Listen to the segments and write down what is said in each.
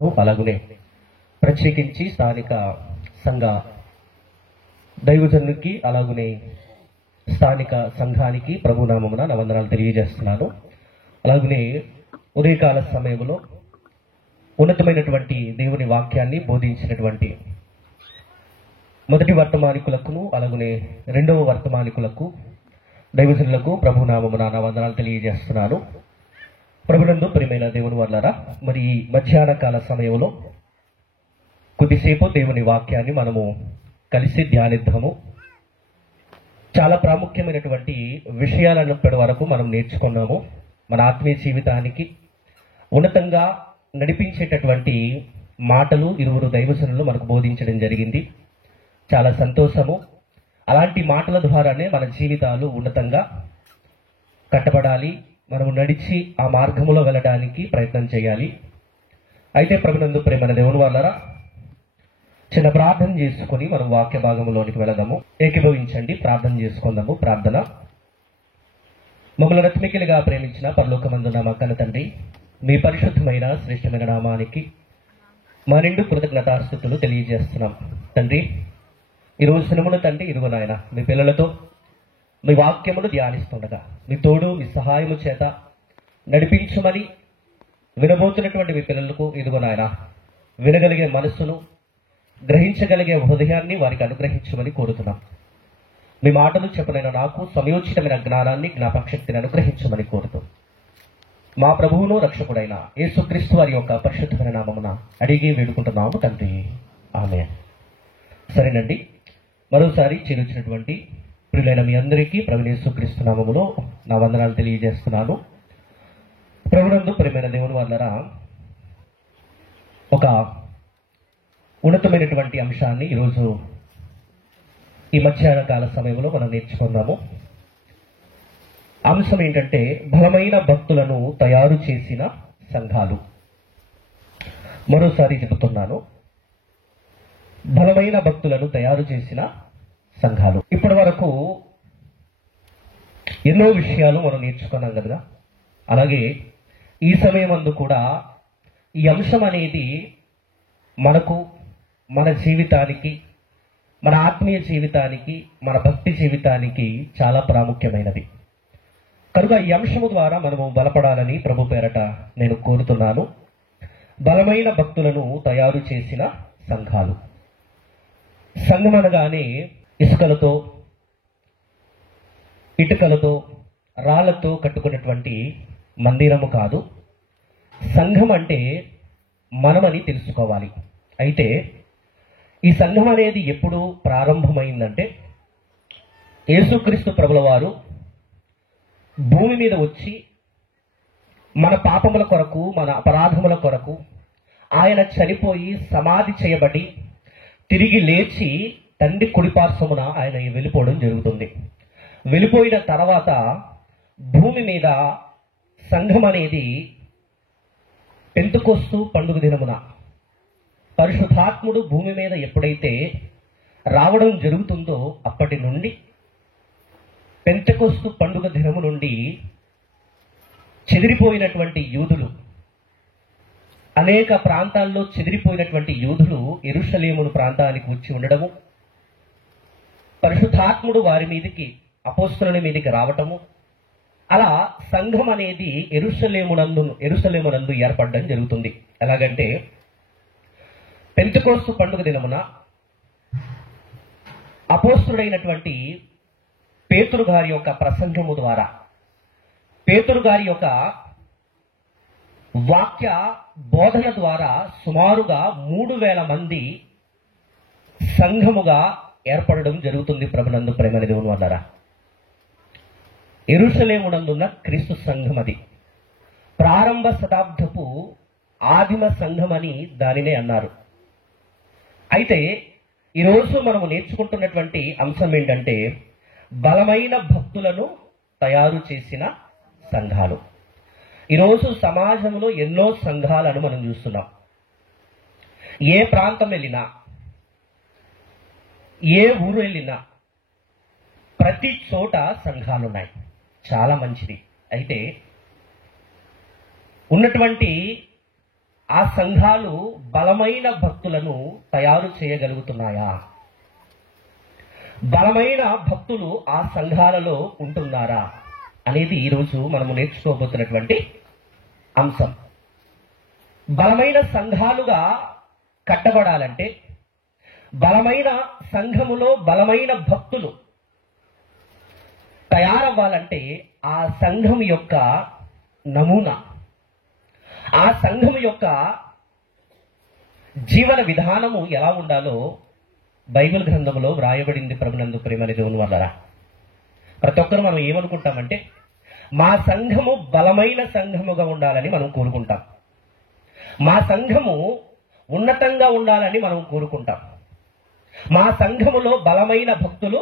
అలాగునే ప్రత్యేకించి స్థానిక సంఘ దైవజనునికి అలాగునే స్థానిక సంఘానికి ప్రభునామమున నా వందనాలు తెలియజేస్తున్నాను. అలాగనే ఉదయకాల సమయంలో ఉన్నతమైనటువంటి దేవుని వాక్యాన్ని బోధించినటువంటి మొదటి వర్తమానికులకు అలాగనే రెండవ వర్తమానికులకు దైవజనులకు ప్రభునామమున నా వందనాలు తెలియజేస్తున్నాను. ప్రభునందు ప్రియమైన దేవుని వర్లారా, మరి ఈ మధ్యాహ్న కాల సమయంలో కొద్దిసేపు దేవుని వాక్యాన్ని మనము కలిసి ధ్యానిద్దాము. చాలా ప్రాముఖ్యమైనటువంటి విషయాలను ఇప్పటి వరకు మనం నేర్చుకున్నాము. మన ఆత్మీయ జీవితానికి ఉన్నతంగా నడిపించేటటువంటి మాటలు ఇరువురు దైవజనులు మనకు బోధించడం జరిగింది. చాలా సంతోషము. అలాంటి మాటల ద్వారానే మన జీవితాలు ఉన్నతంగా కట్టబడాలి. మనము నడిచి ఆ మార్గములో వెళ్ళడానికి ప్రయత్నం చేయాలి. అయితే ప్రభునందు ప్రేమైన దేవుని వాళ్ళరా, చిన్న ప్రార్థన చేసుకుని మనం వాక్య భాగంలోనికి వెళదాము. ఏకీభవించండి, ప్రార్థన చేసుకుందాము. ప్రార్థన. మమ్మల్ని రత్మికిలిగా ప్రేమించిన పరలోకమందున్న మా కన్న తండ్రి, మీ పరిశుద్ధమైన శ్రేష్టమైన నామానికి మా నిండు కృతజ్ఞతాస్తుతులు తెలియజేస్తున్నాం. తండ్రి, ఈరోజు దినమున తండ్రి ఇరుగు నాయన మీ పిల్లలతో మీ వాక్యమును ధ్యానిస్తుండగా మీ తోడు మీ సహాయము చేత నడిపించమని వినబోతున్నటువంటి మీ పిల్లలకు ఇరుగు నాయన వినగలిగే మనస్సును, గ్రహించగలిగే హృదయాన్ని వారికి అనుగ్రహించమని కోరుతున్నాం. మీ మాటలు చెప్పనైనా నాకు సమయోచితమైన జ్ఞానాన్ని, జ్ఞాపకశక్తిని అనుగ్రహించమని కోరుతూ మా ప్రభువును రక్షకుడైన యేసుక్రీస్తు వారి యొక్క పరిశుద్ధమైన నామమున అడిగి వేడుకుంటున్నాము తండ్రి, ఆమేన్. సరేనండి, మరోసారి చేరుచినటువంటి ప్రియులైన మీ అందరికీ ప్రభువైన యేసుక్రీస్తు నామములో నా వందనాలు తెలియజేస్తున్నాను. ప్రభునందు ప్రియమైన దేవుని వాళ్ళరా, ఒక ఉన్నతమైనటువంటి అంశాన్ని ఈరోజు ఈ మధ్యాహ్న కాల సమయంలో మనం నేర్చుకుందాము. అంశం ఏంటంటే బలమైన భక్తులను తయారు చేసిన సంఘాలు. మరోసారి చెబుతున్నాను, బలమైన భక్తులను తయారు చేసిన సంఘాలు. ఇప్పటి వరకు ఎన్నో విషయాలు మనం నేర్చుకున్నాం కదా. అలాగే ఈ సమయమందు కూడా ఈ అంశం అనేది మనకు, మన జీవితానికి, మన ఆత్మీయ జీవితానికి, మన భక్తి జీవితానికి చాలా ప్రాముఖ్యమైనది. కనుక ఈ అంశము ద్వారా మనము బలపడాలని ప్రభు పేరట నేను కోరుతున్నాను. బలమైన భక్తులను తయారు చేసిన సంఘాలు. సంఘం అనగానే ఇసుకలతో, ఇటుకలతో, రాళ్లతో కట్టుకున్నటువంటి మందిరము కాదు. సంఘం అంటే మనమని తెలుసుకోవాలి. అయితే ఈ సంఘం అనేది ఎప్పుడు ప్రారంభమైందంటే యేసుక్రీస్తు ప్రభుల వారు భూమి మీద వచ్చి మన పాపముల కొరకు, మన అపరాధముల కొరకు ఆయన చనిపోయి సమాధి చేయబడి తిరిగి లేచి తండ్రి కుడిపార్శ్వమున ఆయన వెళ్ళిపోవడం జరుగుతుంది. వెళ్ళిపోయిన తర్వాత భూమి మీద సంఘం అనేది పెంతెకొస్తు పండుగ దినమున పరిశుద్ధాత్ముడు భూమి మీద ఎప్పుడైతే రావడం జరుగుతుందో అప్పటి నుండి పెంతెకొస్తు పండుగ దినము నుండి చెదిరిపోయినటువంటి యూదులు, అనేక ప్రాంతాల్లో చెదిరిపోయినటువంటి యూదులు యెరూషలేము ప్రాంతానికి వచ్చి ఉండడము, పరిశుద్ధాత్ముడు వారి మీదకి, అపోస్తలుల మీదకి రావటము, అలా సంఘం అనేది యెరూషలేమునందు ఏర్పడడం జరుగుతుంది. ఎలాగంటే పెంతెకొస్తు పండుగ దినమున అపోస్తలుడైనటువంటి పేతురు గారి యొక్క ప్రసంగము ద్వారా, పేతురు గారి యొక్క వాక్య బోధన ద్వారా సుమారుగా 3000 మంది సంఘముగా ఏర్పడడం జరుగుతుంది. ప్రభునందు ప్రేమ దేవుని వాళ్ళారా, యెరూషలేమునందున్న క్రీస్తు సంఘం అది. ప్రారంభ శతాబ్దపు ఆదిమ సంఘం అని దానినే అన్నారు. అయితే ఈరోజు మనము నేర్చుకుంటున్నటువంటి అంశం ఏంటంటే బలమైన భక్తులను తయారు చేసిన సంఘాలు. ఈరోజు సమాజంలో ఎన్నో సంఘాలను మనం చూస్తున్నాం. ఏ ప్రాంతం వెళ్ళినా, ఏ ఊరు వెళ్ళినా ప్రతి చోట సంఘాలు ఉన్నాయి. చాలా మంచిది. అయితే ఉన్నటువంటి ఆ సంఘాలు బలమైన భక్తులను తయారు చేయగలుగుతున్నాయా? బలమైన భక్తులు ఆ సంఘాలలో ఉంటున్నారా అనేది ఈరోజు మనము నేర్చుకోబోతున్నటువంటి అంశం. బలమైన సంఘాలుగా కట్టబడాలంటే, బలమైన సంఘములో బలమైన భక్తులు తయారవ్వాలంటే ఆ సంఘం యొక్క నమూనా, ఆ సంఘం యొక్క జీవన విధానము ఎలా ఉండాలో బైబిల్ గ్రంథంలో వ్రాయబడింది. ప్రభునందు ప్రేమని దేవుని వల్ల ప్రతి ఒక్కరు మనం ఏమనుకుంటామంటే, మా సంఘము బలమైన సంఘముగా ఉండాలని మనం కోరుకుంటాం, మా సంఘము ఉన్నతంగా ఉండాలని మనం కోరుకుంటాం, మా సంఘములో బలమైన భక్తులు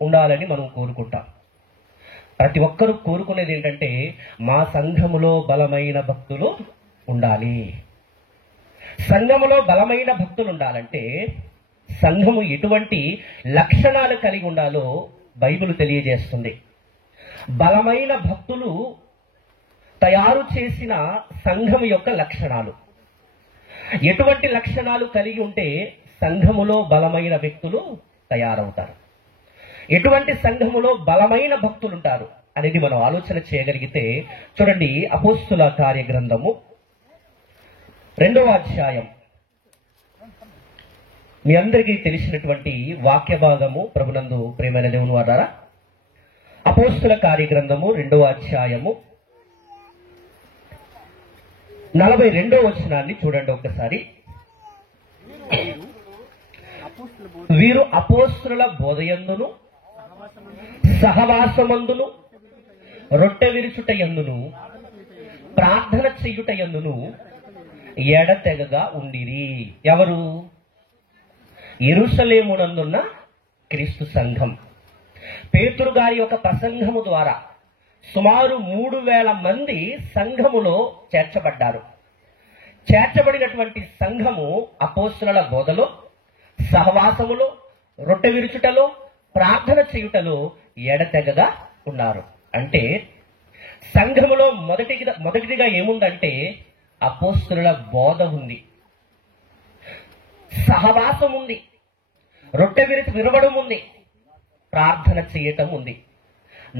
ఉండాలని మనం కోరుకుంటాం. ప్రతి ఒక్కరూ కోరుకునేది ఏంటంటే, మా సంఘములో బలమైన భక్తులు ఉండాలి. సంఘములో బలమైన భక్తులు ఉండాలంటే సంఘము ఎటువంటి లక్షణాలు కలిగి ఉండాలో బైబిల్ తెలియజేస్తుంది. బలమైన భక్తులు తయారు చేసిన సంఘం యొక్క లక్షణాలు, ఎటువంటి లక్షణాలు కలిగి ఉంటే సంఘములో బలమైన వ్యక్తులు తయారవుతారు, ఎటువంటి సంఘములో బలమైన భక్తులు ఉంటారు అనేది మనం ఆలోచన చేయగలిగితే, చూడండి అపోస్తుల కార్య గ్రంథము 2వ అధ్యాయం, మీ అందరికీ తెలిసినటువంటి వాక్య భాగము. ప్రభునందు ప్రేమైన దేవుని వారారా, అపోస్తుల కార్య గ్రంథము 2వ అధ్యాయము 42వ వచనాన్ని చూడండి ఒకసారి. వీరు అపోస్తుల బోధయందును సహవాసమందును రొట్టె విరుచుట యందును ప్రార్థన చెయ్యుట యందును ఎడతెగగా ఉండిరి. ఎవరు? యెరూషలేమునందున్న క్రీస్తు సంఘం. పేతురు గారి యొక్క ప్రసంగము ద్వారా సుమారు 3000 మంది సంఘములో చేర్చబడ్డారు. చేర్చబడినటువంటి సంఘము అపోస్తుల బోధలో, సహవాసములో, రొట్టె విరుచుటలో, ప్రార్థన చేయుటలో ఎడతెగగా ఉన్నారు. అంటే సంఘములో మొదటిదిగా ఏముందంటే అపోస్తుల బోధ ఉంది, సహవాసం ఉంది, రొట్టె విరవడం ఉంది, ప్రార్థన చేయటం ఉంది.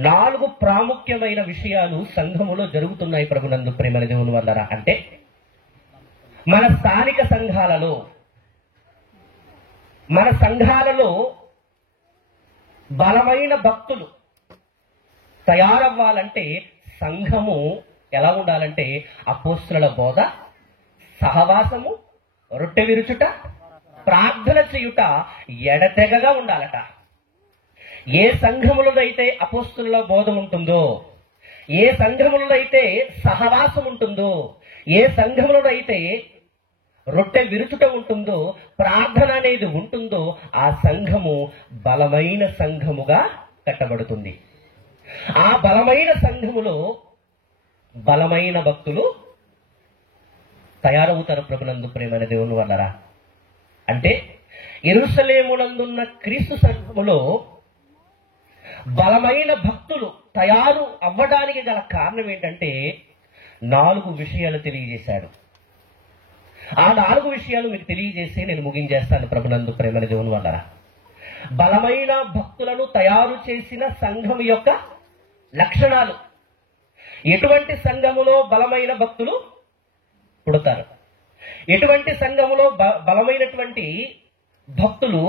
4 ప్రాముఖ్యమైన విషయాలు సంఘములో జరుగుతున్నాయి. ప్రభునందు ప్రేమ దేవుని వల్ల అంటే మన స్థానిక సంఘాలలో, మన సంఘాలలో బలమైన భక్తులు తయారవ్వాలంటే సంఘము ఎలా ఉండాలంటే అపోస్తుల బోధ, సహవాసము, రొట్టె విరుచుట, ప్రార్థన చేయుట ఎడతెగగా ఉండాలట. ఏ సంఘములో అయితే అపోస్తుల బోధ ఉంటుందో, ఏ సంఘములో అయితే సహవాసం ఉంటుందో, ఏ సంఘములో అయితే రొట్టె విరుచుట ఉంటుందో, ప్రార్థన అనేది ఉంటుందో, ఆ సంఘము బలమైన సంఘముగా కట్టబడుతుంది. ఆ బలమైన సంఘములో బలమైన భక్తులు తయారవుతారు. ప్రభునందు ప్రేమైన దేవుని వల్లరా అంటే యెరూషలేమునందున్న క్రీస్తు సంఘములో బలమైన భక్తులు తయారు అవ్వడానికి గల కారణం ఏంటంటే 4 విషయాలు తెలియజేశాడు. ఆ 4 విషయాలు మీకు తెలియజేసి నేను ముగించేస్తాను. ప్రభునందు ప్రేమైన దేవుని వల్లరా బలమైన భక్తులను తయారు చేసిన సంఘం యొక్క లక్షణాలు. ఎటువంటి సంఘములో బలమైన భక్తులు పుడతారు, ఎటువంటి సంఘములో బలమైనటువంటి భక్తులు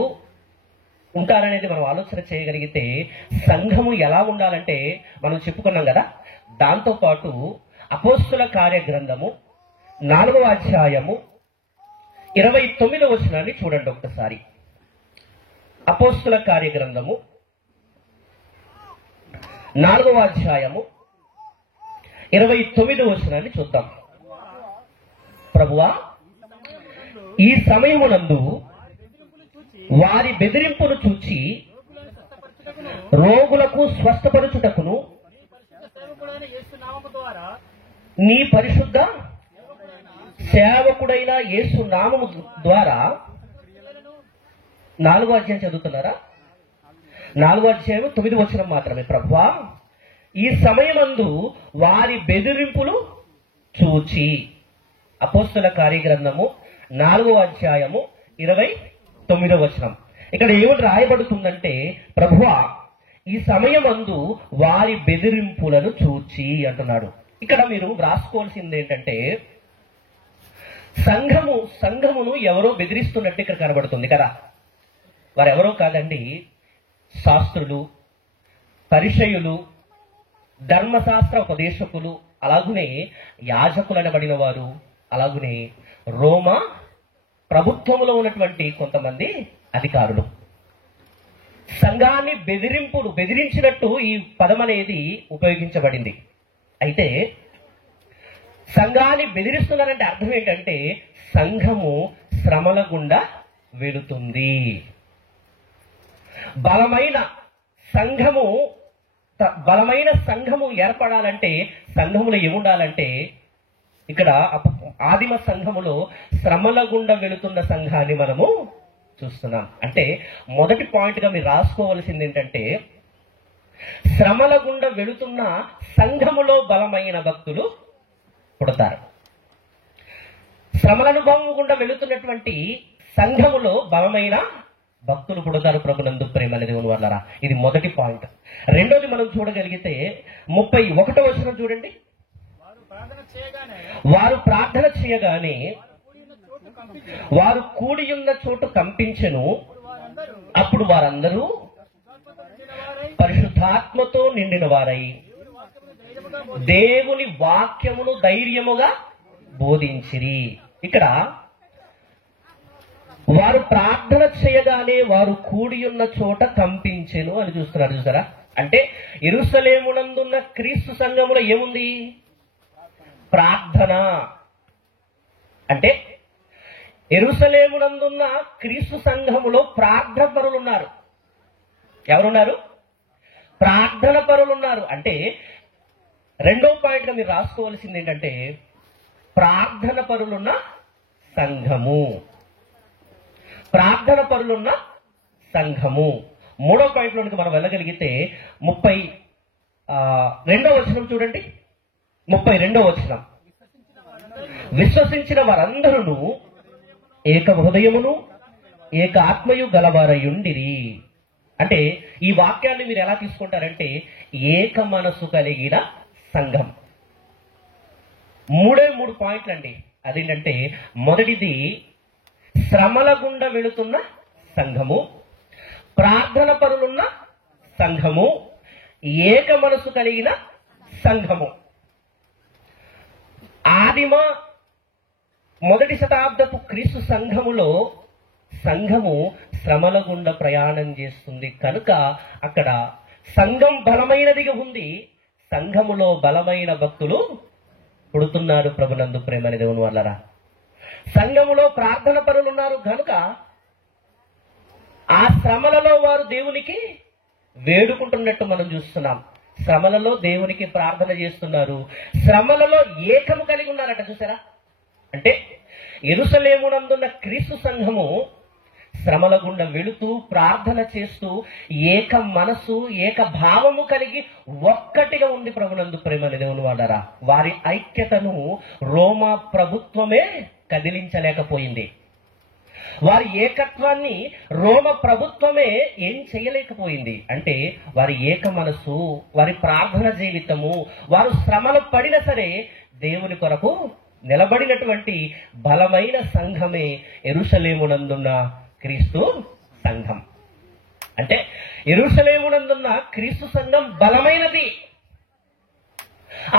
ఉంటారనేది మనం ఆలోచన చేయగలిగితే సంఘము ఎలా ఉండాలంటే మనం చెప్పుకున్నాం కదా. దాంతోపాటు అపోస్తుల కార్య గ్రంథము 4వ అధ్యాయము 29వ వచనాన్ని చూడండి ఒక్కసారి. అపోస్తుల కార్య గ్రంథము 4వ అధ్యాయము 29వ వచనాన్ని చూద్దాం. ప్రభువా, ఈ సమయమునందు వారి బెదిరింపును చూచి రోగులకు స్వస్థపరచుటకును నీ పరిశుద్ధ సేవకుడైన యేసు నామము ద్వారా 4వ అధ్యాయం చదువుతున్నారా? 4వ అధ్యాయం 9వ వచనం మాత్రమే. ప్రభువా, ఈ సమయమందు వారి బెదిరింపులు చూచి, అపోస్తుల కార్యగ్రంథము 4వ అధ్యాయము 29వ వచనం. ఇక్కడ ఏమిటి రాయబడుతుందంటే, ప్రభువా ఈ సమయమందు వారి బెదిరింపులను చూచి అంటున్నాడు. ఇక్కడ మీరు రాసుకోవాల్సింది ఏంటంటే, సంఘమును ఎవరో బెదిరిస్తున్నట్టు ఇక్కడ కనబడుతుంది కదా. వారెవరో కాదండి, శాస్త్రులు, పరిసయ్యులు, ధర్మశాస్త్ర ఉపదేశకులు, అలాగునే యాజకులు అనబడిన వారు, అలాగునే రోమా ప్రభుత్వంలో ఉన్నటువంటి కొంతమంది అధికారులు. సంఘాన్ని బెదిరించినట్టు ఈ పదం అనేది ఉపయోగించబడింది. అయితే సంఘాన్ని బెదిరిస్తున్నారంటే అర్థం ఏంటంటే, సంఘము శ్రమల గుండా వెళుతుంది. బలమైన సంఘము ఏర్పడాలంటే సంఘములో ఏముండాలంటే, ఇక్కడ ఆదిమ సంఘములో శ్రమల గుండా వెళుతున్న సంఘాన్ని మనము చూస్తున్నాం. అంటే మొదటి పాయింట్ గా మీరు రాసుకోవలసింది ఏంటంటే, శ్రమల గుండా వెళుతున్న సంఘములో బలమైన భక్తులు పుడతారు. శ్రమల అనుభవం గుండా వెళుతున్నటువంటి సంఘములో బలమైన భక్తులు పుడతారు. ప్రభునందు ప్రేమ దేవుని వల్లరా, ఇది మొదటి పాయింట్. రెండోది మనం చూడగలిగితే 31వ వచనం చూడండి. వారు ప్రార్థన చేయగానే వారు కూడి ఉన్న చోటు కంపించెను. అప్పుడు వారందరూ పరిశుద్ధాత్మతో నిండిన వారై దేవుని వాక్యమును ధైర్యముగా బోధించిరి. ఇక్కడ వారు ప్రార్థన చేయగానే వారు కూడి ఉన్న చోట కంపించెను అని చూసారా. అంటే యెరూషలేమునందున్న క్రీస్తు సంఘములో ఏముంది? ప్రార్థన. అంటే యెరూషలేమునందున్న క్రీస్తు సంఘములో ప్రార్థన పరులున్నారు. ఎవరున్నారు? ప్రార్థన పరులున్నారు. అంటే రెండో పాయింట్ గా మీరు రాసుకోవాల్సింది ఏంటంటే, ప్రార్థన పరులున్న సంఘము. ప్రార్థన పరులున్న సంఘము. మూడో పాయింట్ లోనికి మనం వెళ్ళగలిగితే 32వ వచనం చూడండి. 32వ వచనం. విశ్వసించిన వారందరూ ఏక హృదయమును ఏక ఆత్మయు గలవారయుండిరి. అంటే ఈ వాక్యాన్ని మీరు ఎలా తీసుకుంటారంటే, ఏక మనసు కలిగిన సంఘం. 3 పాయింట్లు అండి. అదేంటంటే, మొదటిది శ్రమల గుండా వెళుతున్న సంఘము, ప్రార్థన పరులున్న సంఘము, ఏక మనసు కలిగిన సంఘము. ఆదిమ మొదటి శతాబ్దపు క్రీస్తు సంఘములో సంఘము శ్రమల గుండా ప్రయాణం చేస్తుంది కనుక అక్కడ సంఘం బలమైనదిగా ఉంది. సంఘములో బలమైన భక్తులు పుడుతున్నారు. ప్రభునందు ప్రేమ దేవుని వల్లరా, సంఘములో ప్రార్థన పరులు ఉన్నారు కనుక ఆ శ్రమలలో వారు దేవునికి వేడుకుంటున్నట్టు మనం చూస్తున్నాం. శ్రమలలో దేవునికి ప్రార్థన చేస్తున్నారు. శ్రమలలో ఏకము కలిగి ఉన్నారట. చూసారా? అంటే యెరూషలేమునందున్న క్రీస్తు సంఘము శ్రమల గుండా వెళుతూ ప్రార్థన చేస్తూ ఏక మనసు ఏక భావము కలిగి ఒక్కటిగా ఉంది. ప్రభునందు ప్రేమ దేవుని వాడారా, వారి ఐక్యతను రోమా ప్రభుత్వమే కదిలించలేకపోయింది. వారి ఏకత్వాన్ని రోమ ప్రభుత్వమే ఏం చేయలేకపోయింది. అంటే వారి ఏక మనసు, వారి ప్రార్థన జీవితము, వారు శ్రమలు పడినా సరే దేవుని కొరకు నిలబడినటువంటి బలమైన సంఘమే యెరూషలేమునందున్న క్రీస్తు సంఘం. అంటే యెరూషలేమునందున్న క్రీస్తు సంఘం బలమైనది.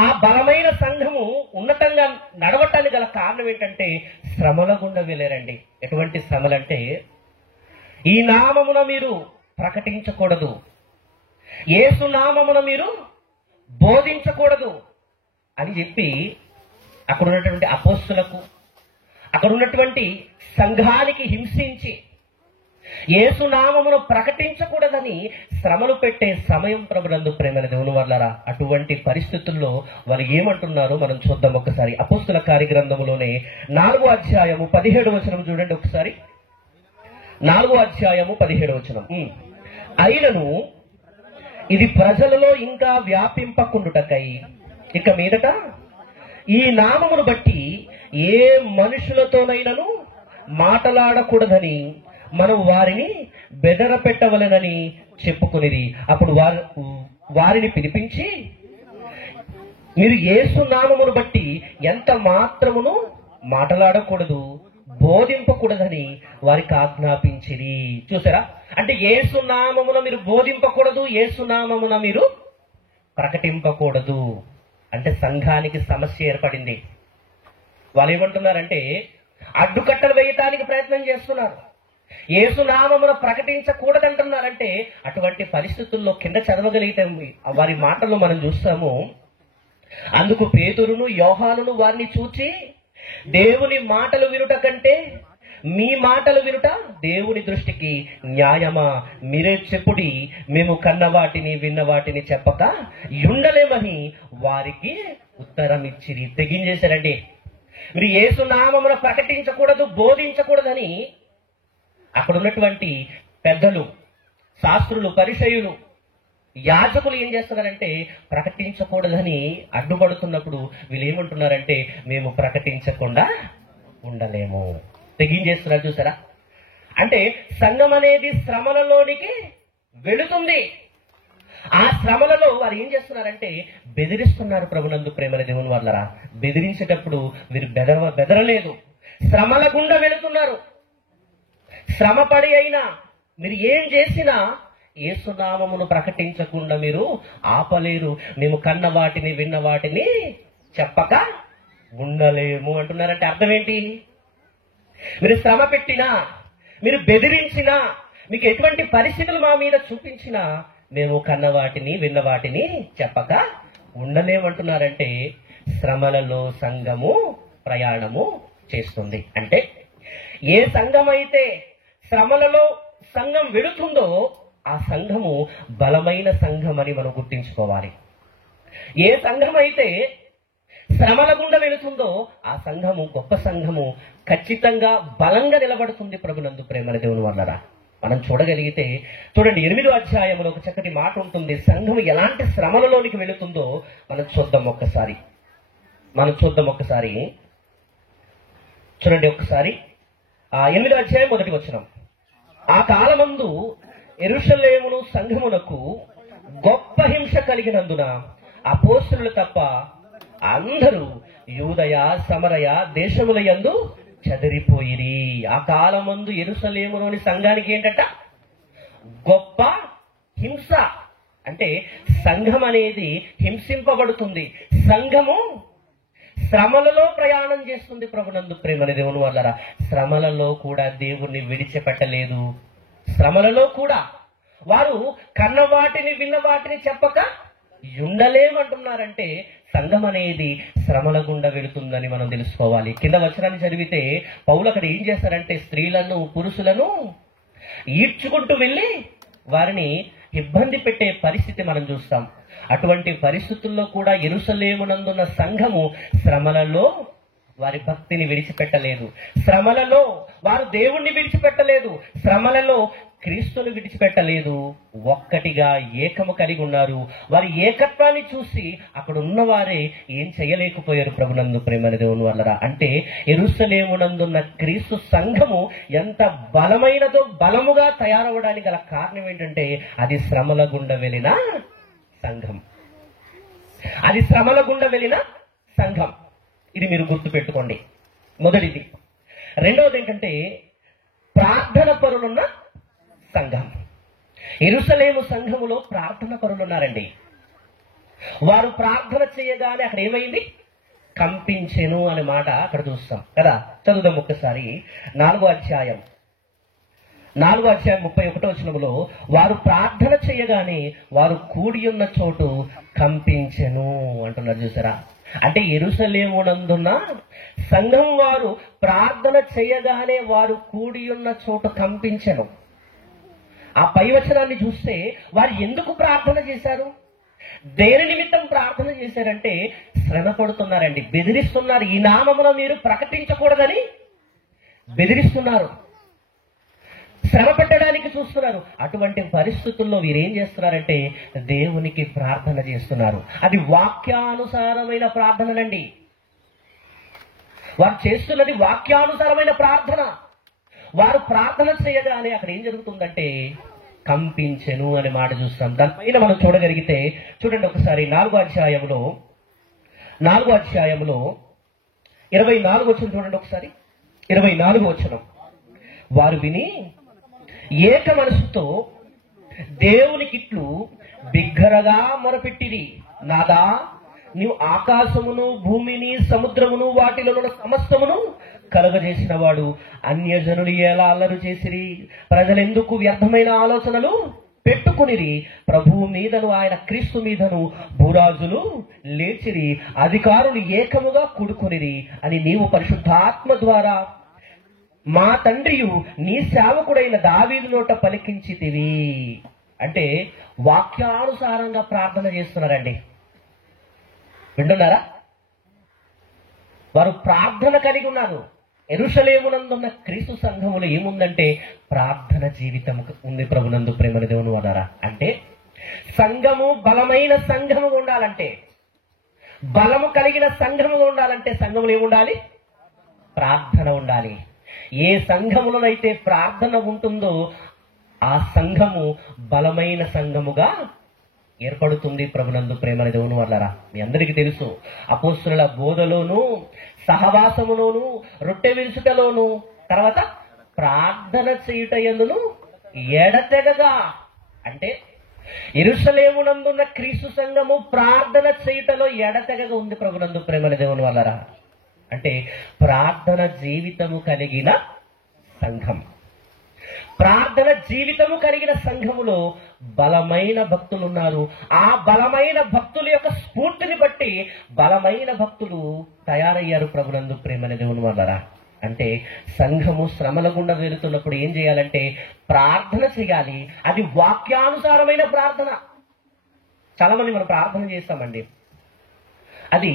ఆ బలమైన సంఘము ఉన్నతంగా నడవటానికి గల కారణం ఏంటంటే, శ్రమల గుండా వెళ్ళారండి. ఎటువంటి శ్రమలంటే, ఈ నామమున మీరు ప్రకటించకూడదు, యేసు నామమున మీరు బోధించకూడదు అని చెప్పి అక్కడ ఉన్నటువంటి అపోస్తులకు, అక్కడ ఉన్నటువంటి సంఘానికి హింసించి యేసు నామమును ప్రకటించకూడదని శ్రమలు పెట్టే సమయం ప్రభునందు ప్రేమ దేవుని వల్లరా. అటువంటి పరిస్థితుల్లో వాళ్ళు ఏమంటున్నారో మనం చూద్దాం ఒకసారి. అపోస్తుల కార్యగ్రంథములోనే 4వ అధ్యాయము 17వ వచనం చూడండి ఒకసారి. 4వ అధ్యాయము 17వ వచనం. అయినను ఇది ప్రజలలో ఇంకా వ్యాపింపకుండుటకై ఇక మీదట ఈ నామమును బట్టి ఏ మనుషులతోనైనను మాటలాడకూడదని మనం వారిని బెదర పెట్టవలెనని చెప్పుకునేది. అప్పుడు వారిని పిలిపించి, మీరు యేసు నామమును బట్టి ఎంత మాత్రమును మాటలాడకూడదు, బోధింపకూడదని వారికి ఆజ్ఞాపించిరి. చూసారా? అంటే యేసు నామమున మీరు బోధింపకూడదు, యేసు నామమున మీరు ప్రకటింపకూడదు. అంటే సంఘానికి సమస్య ఏర్పడింది. వాళ్ళు ఏమంటున్నారంటే అడ్డుకట్టలు వేయటానికి ప్రయత్నం చేస్తున్నారు. యేసు నామమున ప్రకటించకూడదంటున్నారంటే అటువంటి పరిస్థితుల్లో కింద చదవగలిగితే వారి మాటల్లో మనం చూస్తాము. అందుకు పేతురును యోహానును వారిని చూచి, దేవుని మాటలు వినుట కంటే మీ మాటలు వినుట దేవుని దృష్టికి న్యాయమా? మీరే చెప్పుడి, మేము కన్న వాటిని విన్న వాటిని చెప్పక ఉండలేమని వారికి ఉత్తరం ఇచ్చిరి. తెగించేశారండి. మీరు యేసు నామమున ప్రకటించకూడదు, బోధించకూడదని అక్కడ ఉన్నటువంటి పెద్దలు, శాస్త్రులు, పరిసయ్యులు, యాజకులు ఏం చేస్తున్నారంటే ప్రకటించకూడదని అడ్డుపడుతున్నప్పుడు వీళ్ళు ఏమంటున్నారంటే మేము ప్రకటించకుండా ఉండలేము. తెగించేస్తున్నారు. చూసారా? అంటే సంఘం అనేది శ్రమలలోనికి వెళుతుంది. ఆ శ్రమలలో వారు ఏం చేస్తున్నారంటే బెదిరిస్తున్నారు. ప్రభునందు ప్రేమల దేవుని వాళ్ళరా, బెదిరించేటప్పుడు వీరు బెదరలేదు, శ్రమల గుండా వెళుతున్నారు. శ్రమపడి అయినా మీరు ఏం చేసినా యేసునామమును ప్రకటించకుండా మీరు ఆపలేరు. మేము కన్న వాటిని విన్న వాటిని చెప్పక ఉండలేము అంటున్నారంటే అర్థం ఏంటి? మీరు శ్రమ పెట్టినా, మీరు బెదిరించినా, మీకు ఎటువంటి పరిస్థితులు మా మీద చూపించినా మేము కన్న వాటిని విన్న వాటిని చెప్పక ఉండలేమంటున్నారంటే శ్రమలలో సంఘము ప్రయాణము చేస్తుంది. అంటే ఏ సంఘం అయితే శ్రమలలో సంఘం వెళుతుందో ఆ సంఘము బలమైన సంఘం అని మనం గుర్తించుకోవాలి. ఏ సంఘం అయితే శ్రమల గుండా వెళుతుందో ఆ సంఘము గొప్ప సంఘము, ఖచ్చితంగా బలంగా నిలబడుతుంది. ప్రభునందు ప్రేమల దేవుని వల్లరా మనం చూడగలిగితే చూడండి, 8వ అధ్యాయంలో ఒక చక్కటి మాట ఉంటుంది. సంఘము ఎలాంటి శ్రమలలోనికి వెళుతుందో మనం చూద్దాం ఒక్కసారి. చూడండి ఒకసారి 8వ అధ్యాయం 1వ వచనం. ఆ కాలమందు యెరూషలేమును సంఘమునకు గొప్ప హింస కలిగినందున అపోస్తలులు తప్ప అందరూ యూదయ సమరయ దేశముల యందు చెదిరిపోయిరి. ఆ కాలమందు యెరూషలేములోని సంఘానికి ఏంటంట? గొప్ప హింస. అంటే సంఘం అనేది హింసింపబడుతుంది. సంఘము శ్రమలలో ప్రయాణం చేస్తుంది. ప్రభునందు ప్రేమని దేవుని వల్లరా, శ్రమలలో కూడా దేవుణ్ణి విడిచిపెట్టలేదు. శ్రమలలో కూడా వారు కన్న వాటిని విన్న వాటిని చెప్పక ఉండలేమంటున్నారంటే సంఘం అనేది శ్రమల గుండా వెళుతుందని మనం తెలుసుకోవాలి. కింద వచనాన్ని చదివితే పౌలు అక్కడ ఏం చేస్తారంటే స్త్రీలను పురుషులను ఈడ్చుకుంటూ వెళ్ళి వారిని ఇబ్బంది పెట్టే పరిస్థితి మనం చూస్తాం. అటువంటి పరిస్థితుల్లో కూడా యెరూషలేమునందున్న సంఘము శ్రమలలో వారి భక్తిని విడిచిపెట్టలేదు, శ్రమలలో వారు దేవుణ్ణి విడిచిపెట్టలేదు, శ్రమలలో క్రీస్తుని విడిచిపెట్టలేదు. ఒక్కటిగా ఏకము కలిగి ఉన్నారు. వారి ఏకత్వాన్ని చూసి అక్కడ ఉన్నవారే ఏం చేయలేకపోయారు. ప్రభునందు ప్రేమల దేవుని వల్లరా, అంటే యెరూషలేమునందున్న క్రీస్తు సంఘము ఎంత బలమైనదో, బలముగా తయారవడానికి గల కారణం ఏంటంటే అది శ్రమల గుండా వెళ్ళిన సంఘం. అది శ్రమల గుండా వెళ్ళిన సంఘం. ఇది మీరు గుర్తుపెట్టుకోండి, మొదటిది. రెండవది ఏంటంటే ప్రార్థన పరులున్న సంఘం. యెరూషలేము సంఘములో ప్రార్థన పరులు ఉన్నారండి. వారు ప్రార్థన చేయగానే అక్కడ ఏమైంది? కంపించెను అనే మాట అక్కడ చూస్తాం కదా. చదువుదాం ఒక్కసారి. 4వ అధ్యాయం 31వ వచనములో వారు ప్రార్థన చేయగానే వారు కూడి ఉన్న చోటు కంపించెను అంటున్నారు. చూసారా? అంటే యెరూషలేమునందున్న సంఘం వారు ప్రార్థన చేయగానే వారు కూడి ఉన్న చోటు కంపించెను. ఆ పై వచనాన్ని చూస్తే వారు ఎందుకు ప్రార్థన చేశారు? దేని నిమిత్తం ప్రార్థన చేశారంటే శ్రమ పడుతున్నారండి, బెదిరిస్తున్నారు. ఈ నామమున మీరు ప్రకటించకూడదని బెదిరిస్తున్నారు, శ్రమ పెట్టడానికి చూస్తున్నారు. అటువంటి పరిస్థితుల్లో వీరేం చేస్తున్నారంటే దేవునికి ప్రార్థన చేస్తున్నారు. అది వాక్యానుసారమైన ప్రార్థనలండి. వారు చేస్తున్నది వాక్యానుసారమైన ప్రార్థన. వారు ప్రార్థన చేయగానే అక్కడ ఏం జరుగుతుందంటే కంపించెను అనే మాట చూస్తాం. దానిపైన మనం చూడగలిగితే చూడండి ఒకసారి 4వ అధ్యాయంలో 24 వచనం చూడండి ఒకసారి. 24 వచనం. వారు విని ఏక మనసుతో దేవునికిట్లు బిగ్గరగా మొరపెట్టిరి, నాదా, నీవు ఆకాశమును భూమిని సముద్రమును వాటిలో సమస్తమును కలుగజేసిన వాడు, అన్యజనులు ఎలా అల్లరు చేసిరి, ప్రజలెందుకు వ్యర్థమైన ఆలోచనలు పెట్టుకునిరి, ప్రభువు మీదను ఆయన క్రీస్తు మీదను భూరాజులు లేచిరి, అధికారులు ఏకముగా కూడుకొనిరి అని నీవు పరిశుద్ధాత్మ ద్వారా మా తండ్రియు నీ సేవకుడైన దావీదు నోట పలికించితివి. అంటే వాక్యానుసారంగా ప్రార్థన చేస్తున్నారండి. వింటున్నారా? వారు ప్రార్థన కలిగి ఉన్నారు. యెరూషలేమునందున్న క్రీస్తు సంఘములో ఏముందంటే ప్రార్థన జీవితం ఉంది. ప్రభునందు ప్రేమని దేవుని వారారా, అంటే సంఘము బలమైన సంఘము ఉండాలంటే, బలము కలిగిన సంఘము ఉండాలంటే సంఘములో ఏముండాలి? ప్రార్థన ఉండాలి. ఏ సంఘములోనైతే ప్రార్థన ఉంటుందో ఆ సంఘము బలమైన సంఘముగా ఏర్పడుతుంది. ప్రభునందు ప్రేమని దేవుని వారలారా, మీ అందరికీ తెలుసు, అపోస్తుల బోధలోను, సహవాసములోను, రొట్టె విరుచుటలోను, తర్వాత ప్రార్థన చేయుట యందును ఎడతెగగా, అంటే యెరూషలేమునందున్న క్రీస్తు సంఘము ప్రార్థన చేయుటలో ఎడతెగగా ఉంది. ప్రభునందు ప్రేమని దేవుని వారలారా, అంటే ప్రార్థన జీవితము కలిగిన సంఘం. ప్రార్థన జీవితము కలిగిన సంఘములో బలమైన భక్తులు ఉన్నారు. ఆ బలమైన భక్తుల యొక్క స్ఫూర్తిని బట్టి బలమైన భక్తులు తయారయ్యారు. ప్రభునందు ప్రేమని దేవుని వల్లరా, అంటే సంఘము శ్రమల గుండా వెళుతున్నప్పుడు ఏం చేయాలంటే ప్రార్థన చేయాలి. అది వాక్యానుసారమైన ప్రార్థన. చాలా మంది మనం ప్రార్థన చేస్తామండి, అది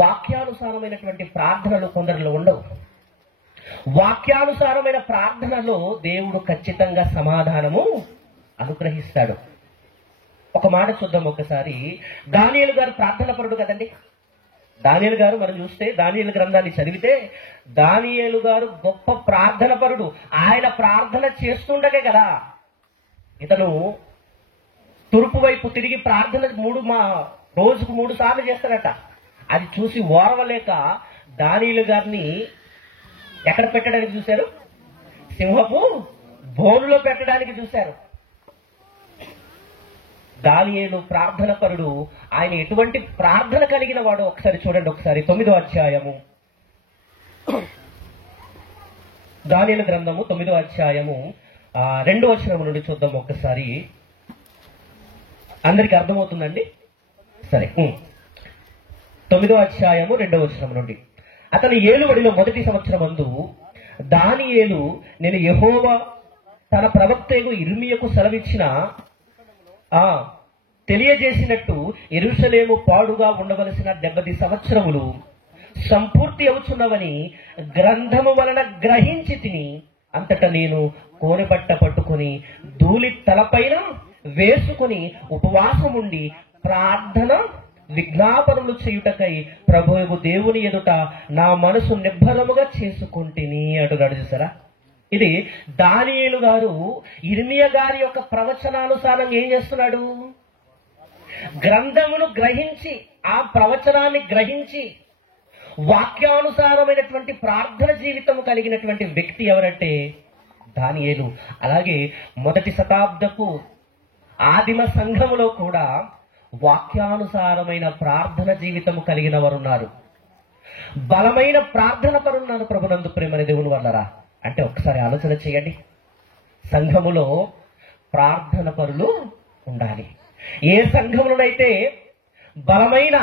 వాక్యానుసారమైనటువంటి ప్రార్థనలు కొందరిలో ఉండవు. వాక్యానుసారమైన ప్రార్థనలో దేవుడు ఖచ్చితంగా సమాధానము అనుగ్రహిస్తాడు. ఒక మాట చూద్దాం ఒకసారి. దానియేలు గారు ప్రార్థన పరుడు కదండి. దానియేలు గారు మనం చూస్తే దానియేలు గ్రంథాన్ని చదివితే దానియేలు గారు గొప్ప ప్రార్థన పరుడు. ఆయన ప్రార్థన చేస్తుండగే కదా ఇతను తూర్పు వైపు తిరిగి ప్రార్థన రోజుకు 3 సార్లు చేస్తాడట. అది చూసి ఓర్వలేక దానియేలు గారిని ఎక్కడ పెట్టడానికి చూశారు? సింహపు బోనులో పెట్టడానికి చూశారు. దానియేలు ప్రార్థన పరుడు. ఆయన ఎటువంటి ప్రార్థన కలిగిన వాడు ఒకసారి చూడండి. ఒకసారి 9వ అధ్యాయము, దానియేలు గ్రంథము 9వ అధ్యాయము 2వ వచనం నుండి చూద్దాం ఒక్కసారి. అందరికి అర్థమవుతుందండి? సరే, 9వ అధ్యాయము 2వ వచనం నుండి. అతని ఏలుబడిలో మొదటి సంవత్సరమందు దానియేలు, నేను యెహోవా తన ప్రవక్తయగు ఇర్మీయాకు సెలవిచ్చిన తెలియజేసినట్టు యెరూషలేము పాడుగా ఉండవలసిన 70 సంవత్సరములు సంపూర్తి అవుచున్నవని గ్రంథము వలన గ్రహించి తిని, అంతటా నేను కోనెపట్ట పట్టుకుని ధూళి తలపైన వేసుకుని ఉపవాసముండి ప్రార్థన విజ్ఞాపనలు చేయుటకై ప్రభువు దేవుని ఎదుట నా మనసు నిబ్బరముగా చేసుకుంటుని అంటున్నాడు. చూసారా? ఇది దానియేలు గారు ఇర్మీయా గారి యొక్క ప్రవచనానుసారం ఏం చేస్తున్నాడు? గ్రంథమును గ్రహించి, ఆ ప్రవచనాన్ని గ్రహించి వాక్యానుసారమైనటువంటి ప్రార్థన జీవితం కలిగినటువంటి వ్యక్తి ఎవరంటే దానియేలు. అలాగే మొదటి శతాబ్దపు ఆదిమ సంఘములో కూడా వాక్యానుసారమైన ప్రార్థన జీవితము కలిగిన వారు ఉన్నారు. బలమైన ప్రార్థన పరున్నారు. ప్రభునందు ప్రేమని దేవుని వల్లరా, అంటే ఒకసారి ఆలోచన చేయండి. సంఘములో ప్రార్థన పరులు ఉండాలి. ఏ సంఘములోనైతే బలమైన